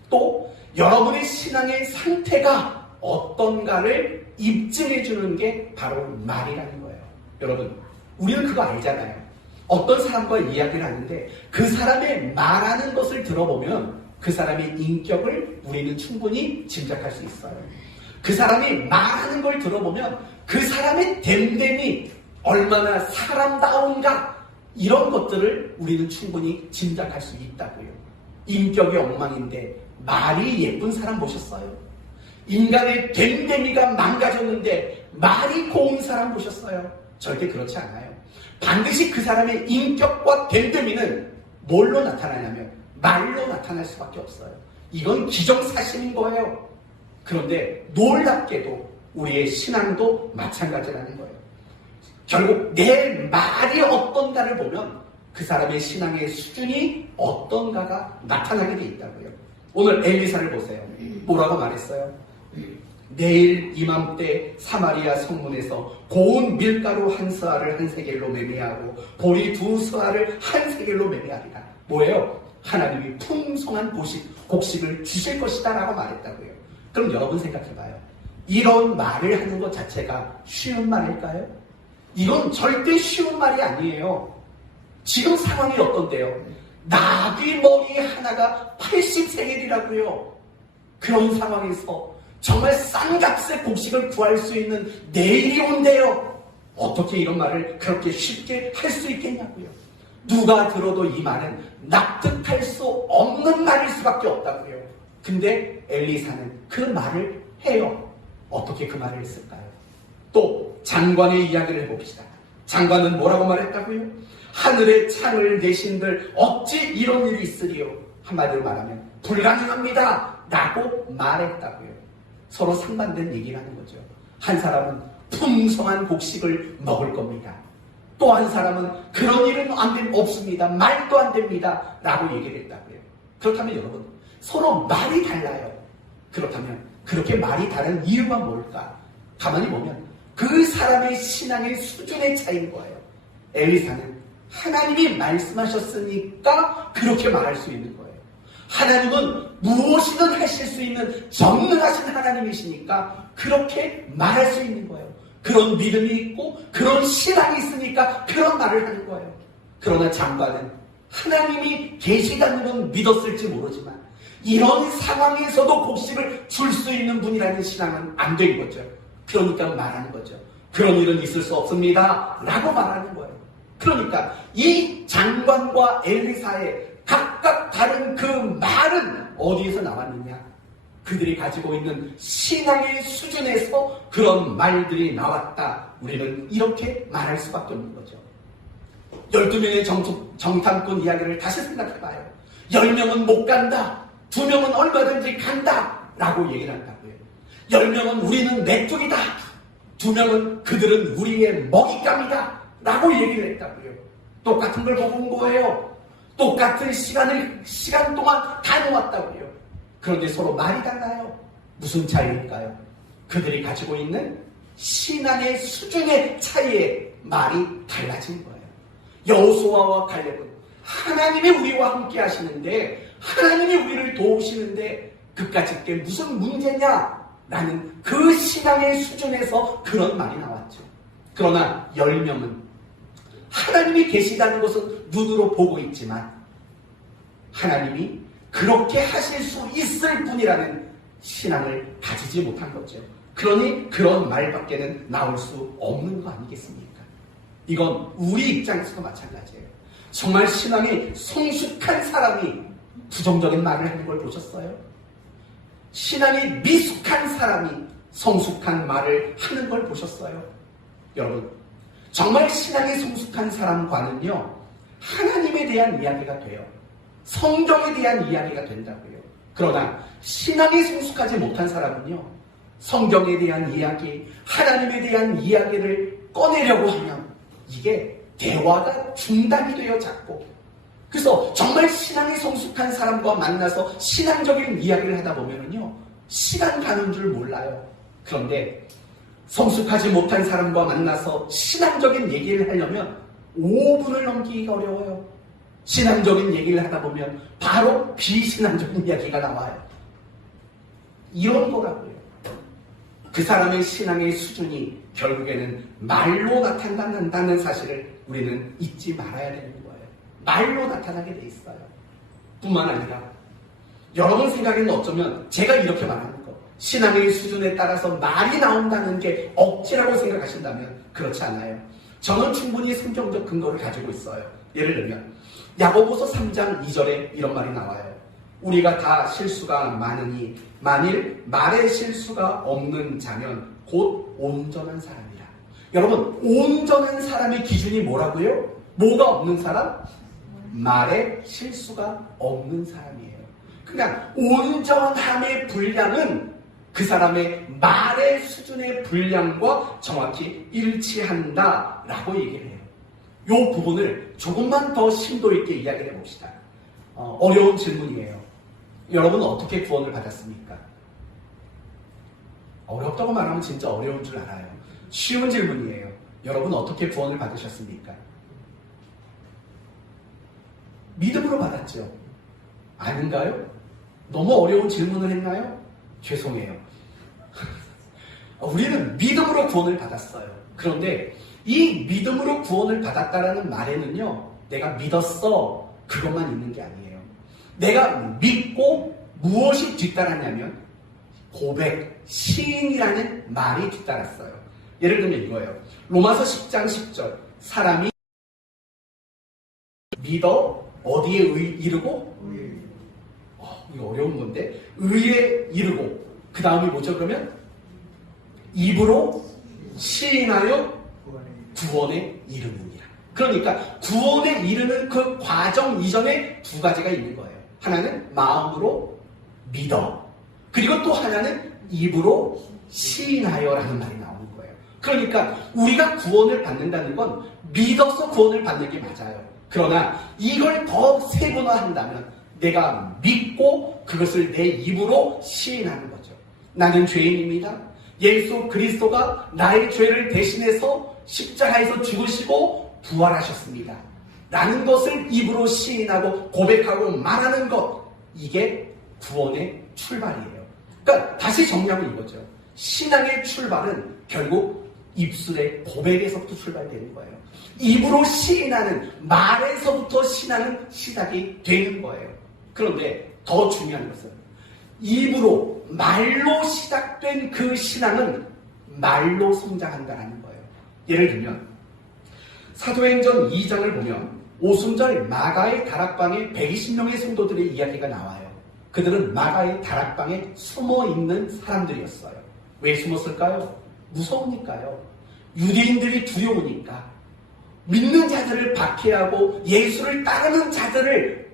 또 여러분의 신앙의 상태가 어떤가를 입증해 주는 게 바로 말이라는 거예요. 여러분, 우리는 그거 알잖아요. 어떤 사람과 이야기를 하는데 그 사람의 말하는 것을 들어보면 그 사람의 인격을 우리는 충분히 짐작할 수 있어요. 그 사람이 말하는 걸 들어보면 그 사람의 됨됨이 얼마나 사람다운가, 이런 것들을 우리는 충분히 짐작할 수 있다고요. 인격이 엉망인데 말이 예쁜 사람 보셨어요? 인간의 됨됨이가 망가졌는데 말이 고운 사람 보셨어요? 절대 그렇지 않아요. 반드시 그 사람의 인격과 됨됨이는 뭘로 나타나냐면 말로 나타날 수밖에 없어요. 이건 기정사실인 거예요. 그런데 놀랍게도 우리의 신앙도 마찬가지라는 거예요. 결국 내 말이 어떤가를 보면 그 사람의 신앙의 수준이 어떤가가 나타나게 돼 있다고요. 오늘 엘리사를 보세요. 뭐라고 말했어요? 내일 이맘때 사마리아 성문에서 고운 밀가루 한 스아를 한 세겔로 매매하고 보리 두 스아를 한 세겔로 매매하리라. 뭐예요? 하나님이 풍성한 곡식을 주실 것이다 라고 말했다고요. 그럼 여러분 생각해봐요. 이런 말을 하는 것 자체가 쉬운 말일까요? 이건 절대 쉬운 말이 아니에요. 지금 상황이 어떤데요? 나귀 머리 하나가 80세겔이라고요. 그런 상황에서 정말 싼 값에 곡식을 구할 수 있는 내일이 온대요. 어떻게 이런 말을 그렇게 쉽게 할 수 있겠냐고요. 누가 들어도 이 말은 납득할 수 없는 말일 수밖에 없다고요. 근데 엘리사는 그 말을 해요. 어떻게 그 말을 했을까요? 또 장관의 이야기를 해봅시다. 장관은 뭐라고 말했다고요? 하늘의 창을 내신들 어찌 이런 일이 있으리요? 한마디로 말하면 불가능합니다 라고 말했다고요. 서로 상반된 얘기를 하는 거죠. 한 사람은 풍성한 곡식을 먹을 겁니다. 또 한 사람은 그런 일은 없습니다. 말도 안 됩니다 라고 얘기를 했다고요. 그렇다면 여러분, 서로 말이 달라요. 그렇다면 그렇게 말이 다른 이유가 뭘까? 가만히 보면 그 사람의 신앙의 수준의 차이인 거예요. 엘리사는 하나님이 말씀하셨으니까 그렇게 말할 수 있는 거예요. 하나님은 무엇이든 하실 수 있는 전능하신 하나님이시니까 그렇게 말할 수 있는 거예요. 그런 믿음이 있고 그런 신앙이 있으니까 그런 말을 하는 거예요. 그러나 장관은 하나님이 계시다는 건 믿었을지 모르지만 이런 상황에서도 곡식을 줄 수 있는 분이라는 신앙은 안 된 거죠. 그러니까 말하는 거죠. 그런 일은 있을 수 없습니다 라고 말하는 거예요. 그러니까 이 장관과 엘리사의 각각 다른 그 말은 어디에서 나왔느냐? 그들이 가지고 있는 신앙의 수준에서 그런 말들이 나왔다. 우리는 이렇게 말할 수밖에 없는 거죠. 12명의 정탐꾼 이야기를 다시 생각해봐요. 10명은 못 간다. 2명은 얼마든지 간다. 라고 얘기를 한다고요. 10명은 우리는 메뚜기다. 2명은 그들은 우리의 먹잇감이다. 라고 얘기를 했다고요. 똑같은 걸 보고 온 거예요. 똑같은 시간 동안 다 놓았다고요. 그런데 서로 말이 달라요. 무슨 차이일까요? 그들이 가지고 있는 신앙의 수준의 차이에 말이 달라진 거예요. 여호수아와 갈렙은 하나님이 우리와 함께 하시는데, 하나님이 우리를 도우시는데 그까짓 게 무슨 문제냐? 라는 그 신앙의 수준에서 그런 말이 나왔죠. 그러나 10명은 하나님이 계시다는 것은 눈으로 보고 있지만 하나님이 그렇게 하실 수 있을 뿐이라는 신앙을 가지지 못한 거죠. 그러니 그런 말밖에는 나올 수 없는 거 아니겠습니까? 이건 우리 입장에서도 마찬가지예요. 정말 신앙이 성숙한 사람이 부정적인 말을 하는 걸 보셨어요? 신앙이 미숙한 사람이 성숙한 말을 하는 걸 보셨어요? 여러분, 정말 신앙이 성숙한 사람과는요, 하나님에 대한 이야기가 돼요. 성경에 대한 이야기가 된다고요. 그러나 신앙이 성숙하지 못한 사람은요, 성경에 대한 이야기, 하나님에 대한 이야기를 꺼내려고 하면 이게 대화가 중단이 돼요, 자꾸. 그래서 정말 신앙이 성숙한 사람과 만나서 신앙적인 이야기를 하다 보면은요, 시간 가는 줄 몰라요. 그런데 성숙하지 못한 사람과 만나서 신앙적인 얘기를 하려면 5분을 넘기기가 어려워요. 신앙적인 얘기를 하다 보면 바로 비신앙적인 이야기가 나와요. 이런 거라고요. 그 사람의 신앙의 수준이 결국에는 말로 나타난다는 사실을 우리는 잊지 말아야 되는 거예요. 말로 나타나게 돼 있어요. 뿐만 아니라 여러분 생각에는 어쩌면 제가 이렇게 말하는 거, 신앙의 수준에 따라서 말이 나온다는 게 억지라고 생각하신다면 그렇지 않아요. 저는 충분히 성경적 근거를 가지고 있어요. 예를 들면 야고보서 3장 2절에 이런 말이 나와요. 우리가 다 실수가 많으니 만일 말에 실수가 없는 자면 곧 온전한 사람이라. 여러분, 온전한 사람의 기준이 뭐라고요? 뭐가 없는 사람? 말에 실수가 없는 사람이에요. 그러니까 온전함의 분량은 그 사람의 말의 수준의 분량과 정확히 일치한다라고 얘기를 해요. 이 부분을 조금만 더 심도 있게 이야기를 해봅시다. 어려운 질문이에요. 여러분은 어떻게 구원을 받았습니까? 어렵다고 말하면 진짜 어려운 줄 알아요. 쉬운 질문이에요. 여러분 어떻게 구원을 받으셨습니까? 믿음으로 받았죠. 아닌가요? 너무 어려운 질문을 했나요? 죄송해요. 우리는 믿음으로 구원을 받았어요. 그런데 이 믿음으로 구원을 받았다라는 말에는요, 내가 믿었어, 그것만 있는 게 아니에요. 내가 믿고 무엇이 뒤따랐냐면 고백, 시인이라는 말이 뒤따랐어요. 예를 들면 이거예요. 로마서 10장 10절. 사람이 믿어 어디에 이르고? 이거 어려운 건데. 의에 이르고. 그 다음이 뭐죠 그러면? 입으로 시인하여 구원에 이르느니라. 그러니까 구원에 이르는 그 과정 이전에 두 가지가 있는 거예요. 하나는 마음으로 믿어. 그리고 또 하나는 입으로 시인하여라는 말이 나오는 거예요. 그러니까 우리가 구원을 받는다는 건 믿어서 구원을 받는 게 맞아요. 그러나 이걸 더 세분화한다면 내가 믿고 그것을 내 입으로 시인하는 거죠. 나는 죄인입니다. 예수 그리스도가 나의 죄를 대신해서 십자가에서 죽으시고 부활하셨습니다. 라는 것을 입으로 시인하고 고백하고 말하는 것, 이게 구원의 출발이에요. 그러니까 다시 정리하면 이거죠. 신앙의 출발은 결국 입술의 고백에서부터 출발되는 거예요. 입으로 시인하는 말에서부터 신앙은 시작이 되는 거예요. 그런데 더 중요한 것은 입으로 말로 시작된 그 신앙은 말로 성장한다는 거예요. 예를 들면 사도행전 2장을 보면 오순절 마가의 다락방에 120명의 성도들의 이야기가 나와요. 그들은 마가의 다락방에 숨어 있는 사람들이었어요. 왜 숨었을까요? 무서우니까요. 유대인들이 두려우니까. 믿는 자들을 박해하고 예수를 따르는 자들을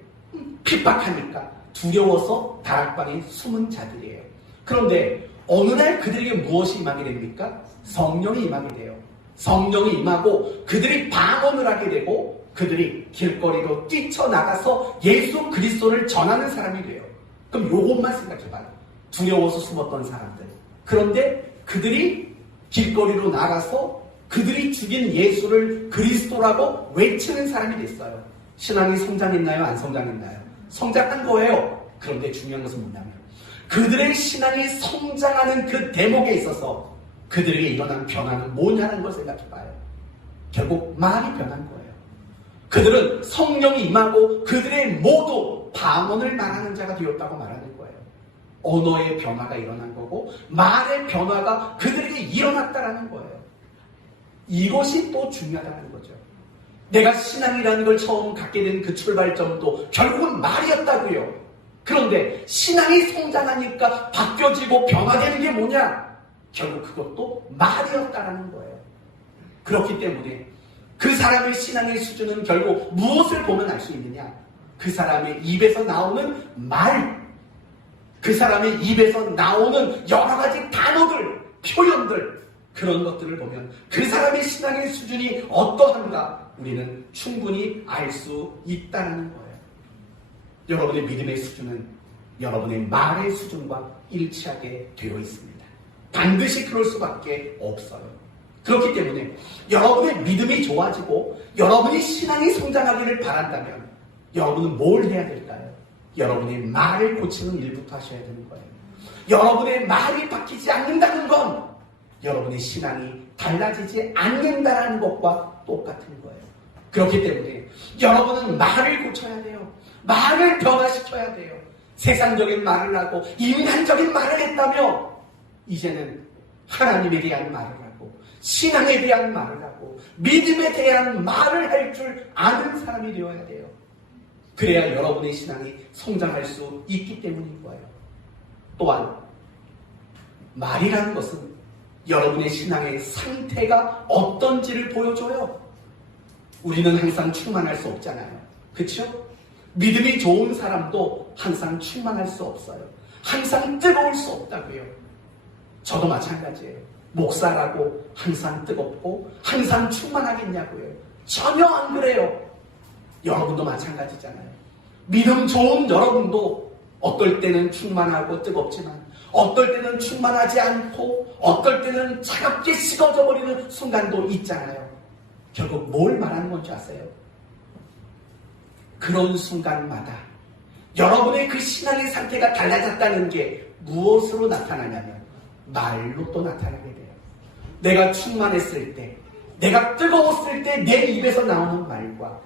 핍박하니까 두려워서 다락방에 숨은 자들이에요. 그런데 어느 날 그들에게 무엇이 임하게 됩니까? 성령이 임하게 돼요. 성령이 임하고 그들이 방언을 하게 되고 그들이 길거리로 뛰쳐나가서 예수 그리스도를 전하는 사람이 돼요. 그럼 요것만 생각해봐요. 두려워서 숨었던 사람들. 그런데 그들이 길거리로 나가서 그들이 죽인 예수를 그리스도라고 외치는 사람이 됐어요. 신앙이 성장했나요? 안 성장했나요? 성장한 거예요. 그런데 중요한 것은 뭐냐면 그들의 신앙이 성장하는 그 대목에 있어서 그들에게 일어난 변화는 뭐냐는 걸 생각해봐요. 결국 말이 변한 거예요. 그들은 성령이 임하고 그들의 모두 방언을 말하는 자가 되었다고 말하는 거예요. 언어의 변화가 일어난 거고 말의 변화가 그들에게 일어났다라는 거예요. 이것이 또 중요하다는 거죠. 내가 신앙이라는 걸 처음 갖게 된 그 출발점도 결국은 말이었다고요. 그런데 신앙이 성장하니까 바뀌어지고 변화되는 게 뭐냐? 결국 그것도 말이었다라는 거예요. 그렇기 때문에 그 사람의 신앙의 수준은 결국 무엇을 보면 알 수 있느냐? 그 사람의 입에서 나오는 말, 그 사람의 입에서 나오는 여러 가지 단어들, 표현들, 그런 것들을 보면 그 사람의 신앙의 수준이 어떠한가 우리는 충분히 알 수 있다는 거예요. 여러분의 믿음의 수준은 여러분의 말의 수준과 일치하게 되어 있습니다. 반드시 그럴 수밖에 없어요. 그렇기 때문에 여러분의 믿음이 좋아지고 여러분의 신앙이 성장하기를 바란다면 여러분은 뭘 해야 될까요? 여러분의 말을 고치는 일부터 하셔야 되는 거예요. 여러분의 말이 바뀌지 않는다는 건 여러분의 신앙이 달라지지 않는다는 것과 똑같은 거예요. 그렇기 때문에 여러분은 말을 고쳐야 돼요. 말을 변화시켜야 돼요. 세상적인 말을 하고 인간적인 말을 했다며 이제는 하나님에 대한 말을 하고 신앙에 대한 말을 하고 믿음에 대한 말을 할 줄 아는 사람이 되어야 돼요. 그래야 여러분의 신앙이 성장할 수 있기 때문인 거예요. 또한 말이라는 것은 여러분의 신앙의 상태가 어떤지를 보여줘요. 우리는 항상 충만할 수 없잖아요. 그렇죠? 믿음이 좋은 사람도 항상 충만할 수 없어요. 항상 뜨거울 수 없다고요. 저도 마찬가지예요. 목사라고 항상 뜨겁고 항상 충만하겠냐고요. 전혀 안 그래요. 여러분도 마찬가지잖아요. 믿음 좋은 여러분도 어떨 때는 충만하고 뜨겁지만 어떨 때는 충만하지 않고 어떨 때는 차갑게 식어져 버리는 순간도 있잖아요. 결국 뭘 말하는 건지 아세요? 그런 순간마다 여러분의 그 신앙의 상태가 달라졌다는 게 무엇으로 나타나냐면 말로 또 나타나게 돼요. 내가 충만했을 때, 내가 뜨거웠을 때 내 입에서 나오는 말과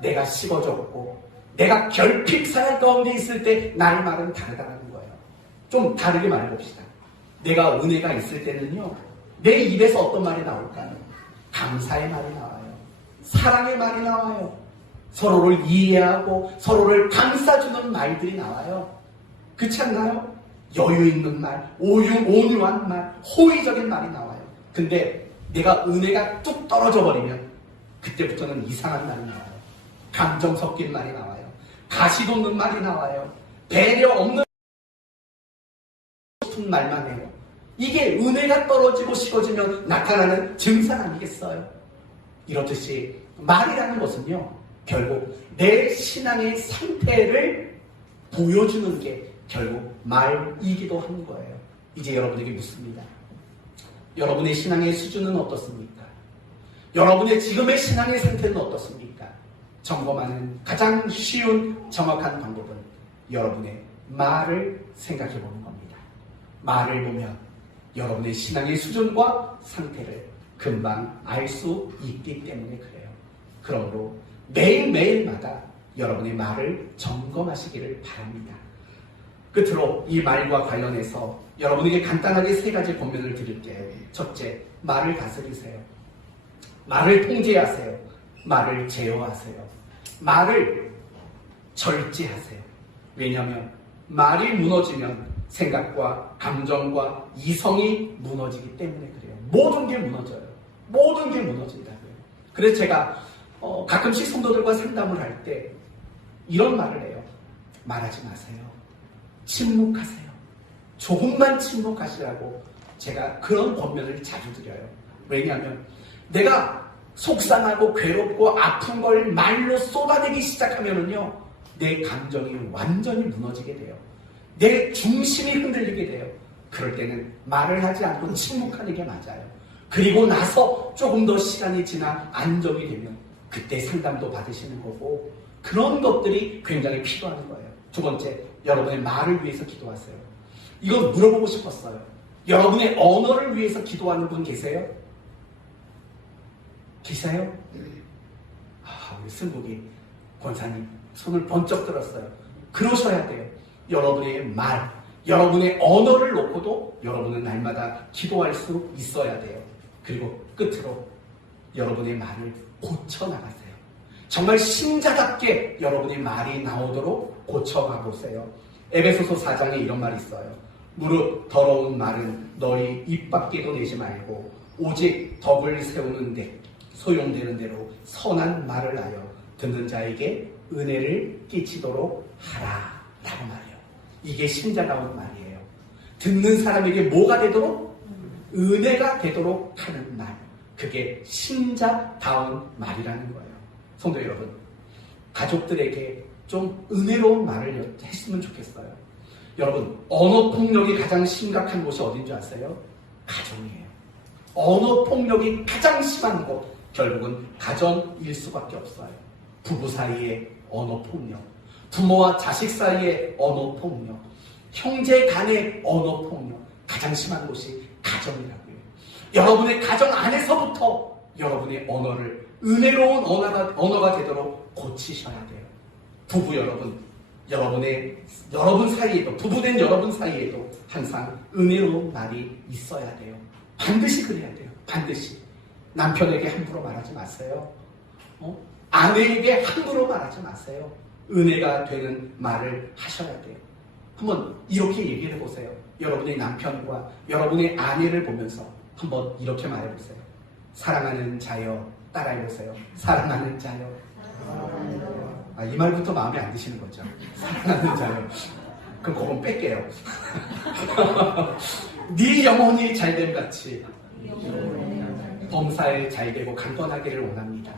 내가 식어졌고 내가 결핍 상황 가운데 있을 때 나의 말은 다르다는 거예요. 좀 다르게 말해봅시다. 내가 은혜가 있을 때는요, 내 입에서 어떤 말이 나올까요? 감사의 말이 나와요. 사랑의 말이 나와요. 서로를 이해하고 서로를 감싸주는 말들이 나와요. 그렇지 않나요? 여유 있는 말, 온유한 말, 호의적인 말이 나와요. 근데 내가 은혜가 뚝 떨어져 버리면 그때부터는 이상한 말이 나와요. 감정 섞인 말이 나와요. 가시 돋는 말이 나와요. 배려 없는 싶은 말만 해요. 이게 은혜가 떨어지고 식어지면 나타나는 증상 아니겠어요? 이렇듯이 말이라는 것은요, 결국 내 신앙의 상태를 보여주는 게 결국 말이기도 한 거예요. 이제 여러분에게 묻습니다. 여러분의 신앙의 수준은 어떻습니까? 여러분의 지금의 신앙의 상태는 어떻습니까? 점검하는 가장 쉬운 정확한 방법은 여러분의 말을 생각해 보는 겁니다. 말을 보면 여러분의 신앙의 수준과 상태를 금방 알 수 있기 때문에 그래요. 그러므로 매일매일마다 여러분의 말을 점검하시기를 바랍니다. 끝으로 이 말과 관련해서 여러분에게 간단하게 세 가지 권면을 드릴게요. 첫째, 말을 다스리세요. 말을 통제하세요. 말을 제어하세요. 말을 절제하세요. 왜냐하면 말이 무너지면 생각과 감정과 이성이 무너지기 때문에 그래요. 모든 게 무너져요. 모든 게 무너진다고요. 그래서 제가 가끔씩 성도들과 상담을 할 때 이런 말을 해요. 말하지 마세요. 침묵하세요. 조금만 침묵하시라고 제가 그런 권면을 자주 드려요. 왜냐하면 내가 속상하고 괴롭고 아픈 걸 말로 쏟아내기 시작하면은요, 내 감정이 완전히 무너지게 돼요. 내 중심이 흔들리게 돼요. 그럴 때는 말을 하지 않고 침묵하는 게 맞아요. 그리고 나서 조금 더 시간이 지나 안정이 되면 그때 상담도 받으시는 거고, 그런 것들이 굉장히 필요한 거예요. 두 번째, 여러분의 말을 위해서 기도하세요. 이건 물어보고 싶었어요. 여러분의 언어를 위해서 기도하는 분 계세요? 계세요? 우리 승국이 권사님 손을 번쩍 들었어요. 그러셔야 돼요. 여러분의 말, 여러분의 언어를 놓고도 여러분은 날마다 기도할 수 있어야 돼요. 그리고 끝으로 여러분의 말을 고쳐나가세요. 정말 신자답게 여러분의 말이 나오도록 고쳐가보세요. 에베소서 4장에 이런 말이 있어요. 무릇 더러운 말은 너희 입 밖에도 내지 말고 오직 덕을 세우는데 소용되는 대로 선한 말을 하여 듣는 자에게 은혜를 끼치도록 하라 라고 말해요. 이게 신자다운 말이에요. 듣는 사람에게 뭐가 되도록? 은혜가 되도록 하는 말. 그게 신자다운 말이라는 거예요. 성도 여러분, 가족들에게 좀 은혜로운 말을 했으면 좋겠어요. 여러분, 언어폭력이 가장 심각한 곳이 어딘지 아세요? 가정이에요. 언어폭력이 가장 심한 곳, 결국은 가정일 수밖에 없어요. 부부 사이의 언어폭력, 부모와 자식 사이의 언어폭력, 형제 간의 언어폭력, 가장 심한 곳이 가정이라고요. 여러분의 가정 안에서부터 여러분의 언어를 은혜로운 언어가 되도록 고치셔야 돼요. 부부 여러분, 여러분 사이에도, 부부된 여러분 사이에도 항상 은혜로운 말이 있어야 돼요. 반드시 그래야 돼요. 반드시. 남편에게 함부로 말하지 마세요. 아내에게 함부로 말하지 마세요. 은혜가 되는 말을 하셔야 돼요. 한번 이렇게 얘기를 해보세요. 여러분의 남편과 여러분의 아내를 보면서 한번 이렇게 말해보세요. 사랑하는 자여, 따라해보세요. 사랑하는 자여. 이 말부터 마음에 안 드시는 거죠. 사랑하는 자여. 그럼 그건 뺄게요. 네 영혼이 잘됨 같이 범사에 잘되고 강건하기를 원합니다.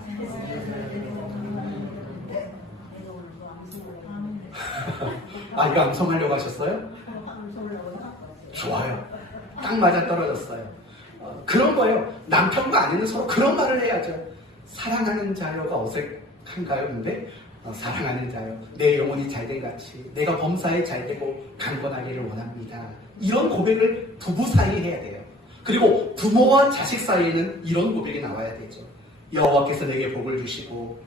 이거 암송하려고 하셨어요? 좋아요. 딱 맞아 떨어졌어요. 그런 거예요. 남편과 아내는 서로 그런 말을 해야죠. 사랑하는 자여가 어색한가요? 근데 사랑하는 자여, 내 영혼이 잘된 같이 내가 범사에 잘되고 강건하기를 원합니다. 이런 고백을 부부 사이에 해야 돼요. 그리고 부모와 자식 사이에는 이런 고백이 나와야 되죠. 여호와께서 내게 복을 주시고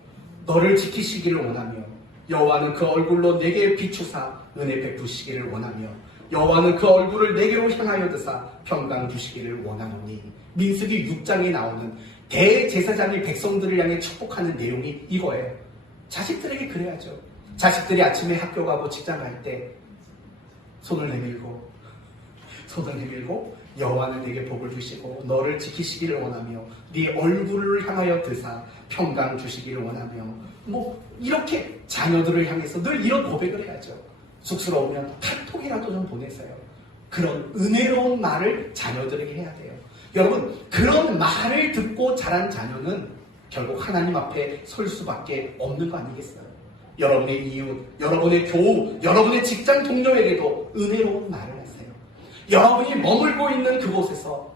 너를 지키시기를 원하며 여호와는 그 얼굴로 내게 비추사 은혜 베푸시기를 원하며 여호와는 그 얼굴을 내게로 향하여 드사 평강 주시기를 원하노니. 민수기 6장에 나오는 대제사장이 백성들을 향해 축복하는 내용이 이거예요. 자식들에게 그래야죠. 자식들이 아침에 학교 가고 직장 갈 때 손을 내밀고 여호와는 내게 복을 주시고 너를 지키시기를 원하며 네 얼굴을 향하여 드사 평강 주시기를 원하며 이렇게 자녀들을 향해서 늘 이런 고백을 해야죠. 쑥스러우면 카톡이라도 좀 보내세요. 그런 은혜로운 말을 자녀들에게 해야 돼요. 여러분, 그런 말을 듣고 자란 자녀는 결국 하나님 앞에 설 수밖에 없는 거 아니겠어요? 여러분의 이웃, 여러분의 교우, 여러분의 직장 동료에게도 은혜로운 말을 하세요. 여러분이 머물고 있는 그곳에서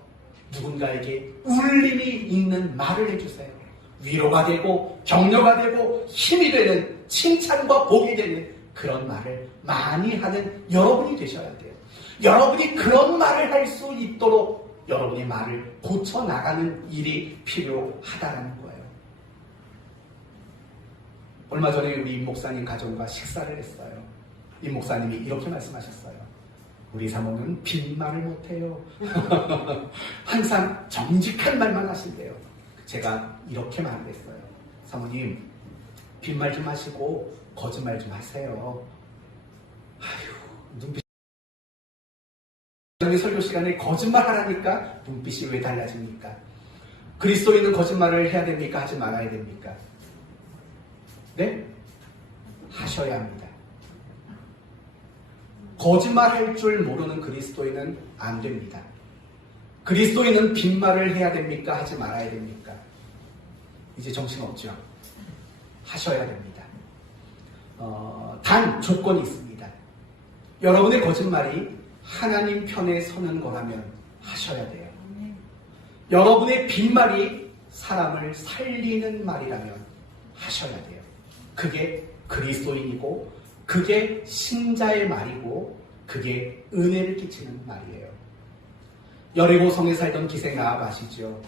누군가에게 울림이 있는 말을 해주세요. 위로가 되고 격려가 되고 힘이 되는 칭찬과 복이 되는 그런 말을 많이 하는 여러분이 되셔야 돼요. 여러분이 그런 말을 할 수 있도록 여러분의 말을 고쳐나가는 일이 필요하다는 거예요. 얼마 전에 우리 임 목사님 가정과 식사를 했어요. 임 목사님이 이렇게 말씀하셨어요. 우리 사모는 빈말을 못해요. 항상 정직한 말만 하신대요. 제가 이렇게 말을 했어요. 사모님, 빈말 좀 하시고 거짓말 좀 하세요. 아휴, 눈빛. 설교 시간에 거짓말 하라니까 눈빛이 왜 달라집니까? 그리스도인은 거짓말을 해야 됩니까? 하지 말아야 됩니까? 네? 하셔야 합니다. 거짓말할 줄 모르는 그리스도인은 안 됩니다. 그리스도인은 빈말을 해야 됩니까? 하지 말아야 됩니까? 이제 정신없죠? 하셔야 됩니다. 단 조건이 있습니다. 여러분의 거짓말이 하나님 편에 서는 거라면 하셔야 돼요. 여러분의 빈말이 사람을 살리는 말이라면 하셔야 돼요. 그게 그리스도인이고 그게 신자의 말이고 그게 은혜를 끼치는 말이에요. 여리고성에 살던 기생 라합 아시죠?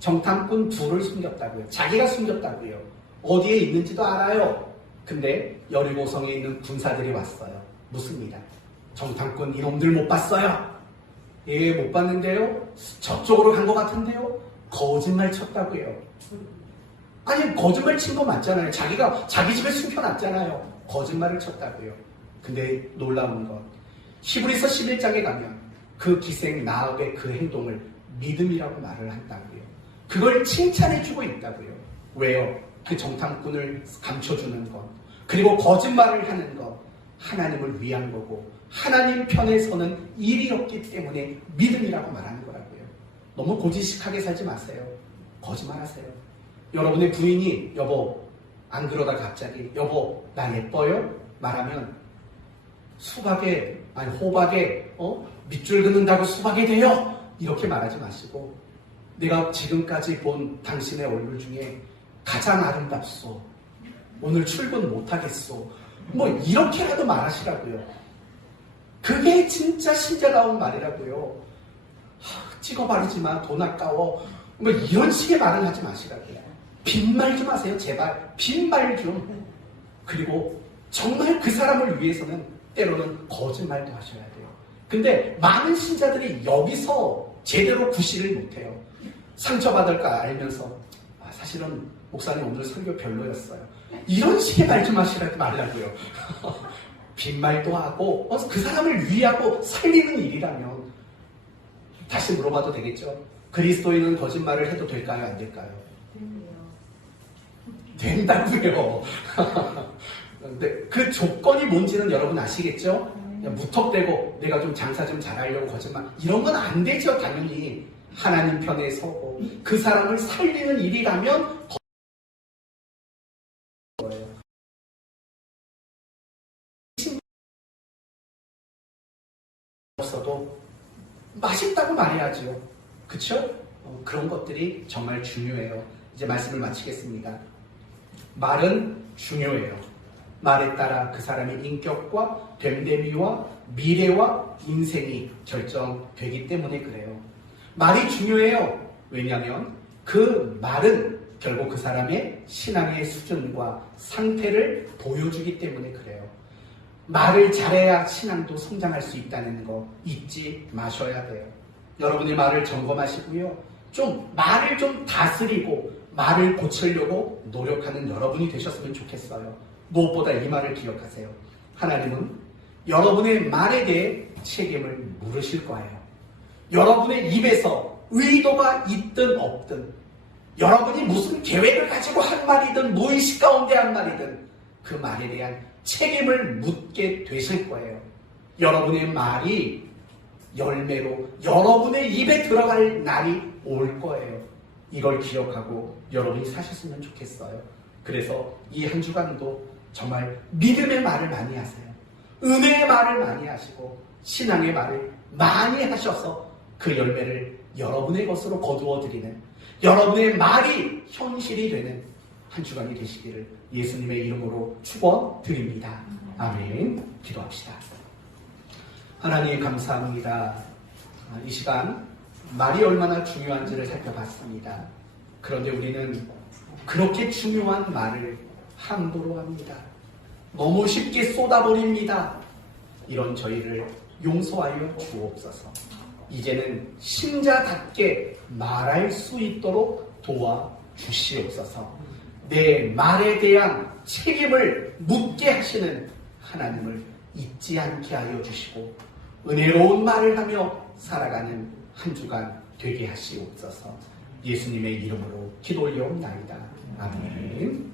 정탐꾼 둘을 숨겼다고요. 자기가 숨겼다고요. 어디에 있는지도 알아요. 근데 여리고성에 있는 군사들이 왔어요. 묻습니다. 정탐꾼 이놈들 못 봤어요? 예, 못 봤는데요. 저쪽으로 간 것 같은데요. 거짓말 쳤다고요. 아니, 거짓말 친 거 맞잖아요. 자기가 자기 집에 숨겨놨잖아요. 거짓말을 쳤다고요. 근데 놀라운 건 히브리서 11장에 가면 그 기생 라합의 그 행동을 믿음이라고 말을 한다고요. 그걸 칭찬해주고 있다고요. 왜요? 그 정탐꾼을 감춰주는 것, 그리고 거짓말을 하는 것, 하나님을 위한 거고 하나님 편에 서는 일이었기 때문에 믿음이라고 말하는 거라고요. 너무 고지식하게 살지 마세요. 거짓말하세요. 여러분의 부인이 여보 안 그러다 갑자기 여보 나 예뻐요? 말하면 수박에 아니 호박에 밑줄 긋는다고 수박이 돼요? 이렇게 말하지 마시고 내가 지금까지 본 당신의 얼굴 중에 가장 아름답소. 오늘 출근 못하겠소. 뭐 이렇게라도 말하시라고요. 그게 진짜 신자다운 말이라고요. 찍어버리지마 돈 아까워. 뭐 이런 식의 말을 하지 마시라고요. 빈말 좀 하세요. 제발 빈말 좀. 그리고 정말 그 사람을 위해서는 때로는 거짓말도 하셔야 돼요. 근데 많은 신자들이 여기서 제대로 구실을 못해요. 상처받을까 알면서 사실은 목사님 오늘 설교 별로였어요. 이런 식의 말 좀 하시라고 말라고요. 빈말도 하고 그 사람을 위하고 살리는 일이라면 다시 물어봐도 되겠죠. 그리스도인은 거짓말을 해도 될까요? 안 될까요? 된다고요. 근데 그 조건이 뭔지는 여러분 아시겠죠? 무턱대고 내가 좀 장사 좀 잘하려고 거짓말 이런 건 안 되죠. 당연히 하나님 편에 서고 그 사람을 살리는 일이라면 거예요. 없어도 맛있다고 말해야죠. 그쵸? 그런 것들이 정말 중요해요. 이제 말씀을 마치겠습니다. 말은 중요해요. 말에 따라 그 사람의 인격과 됨됨이와 미래와 인생이 결정되기 때문에 그래요. 말이 중요해요. 왜냐하면 그 말은 결국 그 사람의 신앙의 수준과 상태를 보여주기 때문에 그래요. 말을 잘해야 신앙도 성장할 수 있다는 거 잊지 마셔야 돼요. 여러분의 말을 점검하시고요. 말을 좀 다스리고 말을 고치려고 노력하는 여러분이 되셨으면 좋겠어요. 무엇보다 이 말을 기억하세요. 하나님은 여러분의 말에 대해 책임을 물으실 거예요. 여러분의 입에서 의도가 있든 없든 여러분이 무슨 계획을 가지고 한 말이든 무의식 가운데 한 말이든 그 말에 대한 책임을 묻게 되실 거예요. 여러분의 말이 열매로 여러분의 입에 들어갈 날이 올 거예요. 이걸 기억하고 여러분이 사셨으면 좋겠어요. 그래서 이 한 주간도 정말 믿음의 말을 많이 하세요. 은혜의 말을 많이 하시고 신앙의 말을 많이 하셔서 그 열매를 여러분의 것으로 거두어 드리는 여러분의 말이 현실이 되는 한 주간이 되시기를 예수님의 이름으로 축원드립니다. 아멘. 기도합시다. 하나님 감사합니다. 이 시간 말이 얼마나 중요한지를 살펴봤습니다. 그런데 우리는 그렇게 중요한 말을 함부로 합니다. 너무 쉽게 쏟아버립니다. 이런 저희를 용서하여 주옵소서. 이제는 신자답게 말할 수 있도록 도와주시옵소서. 내 말에 대한 책임을 묻게 하시는 하나님을 잊지 않게 하여 주시고 은혜로운 말을 하며 살아가는 한 주간 되게 하시옵소서. 예수님의 이름으로 기도 올려옵나이다. 아멘.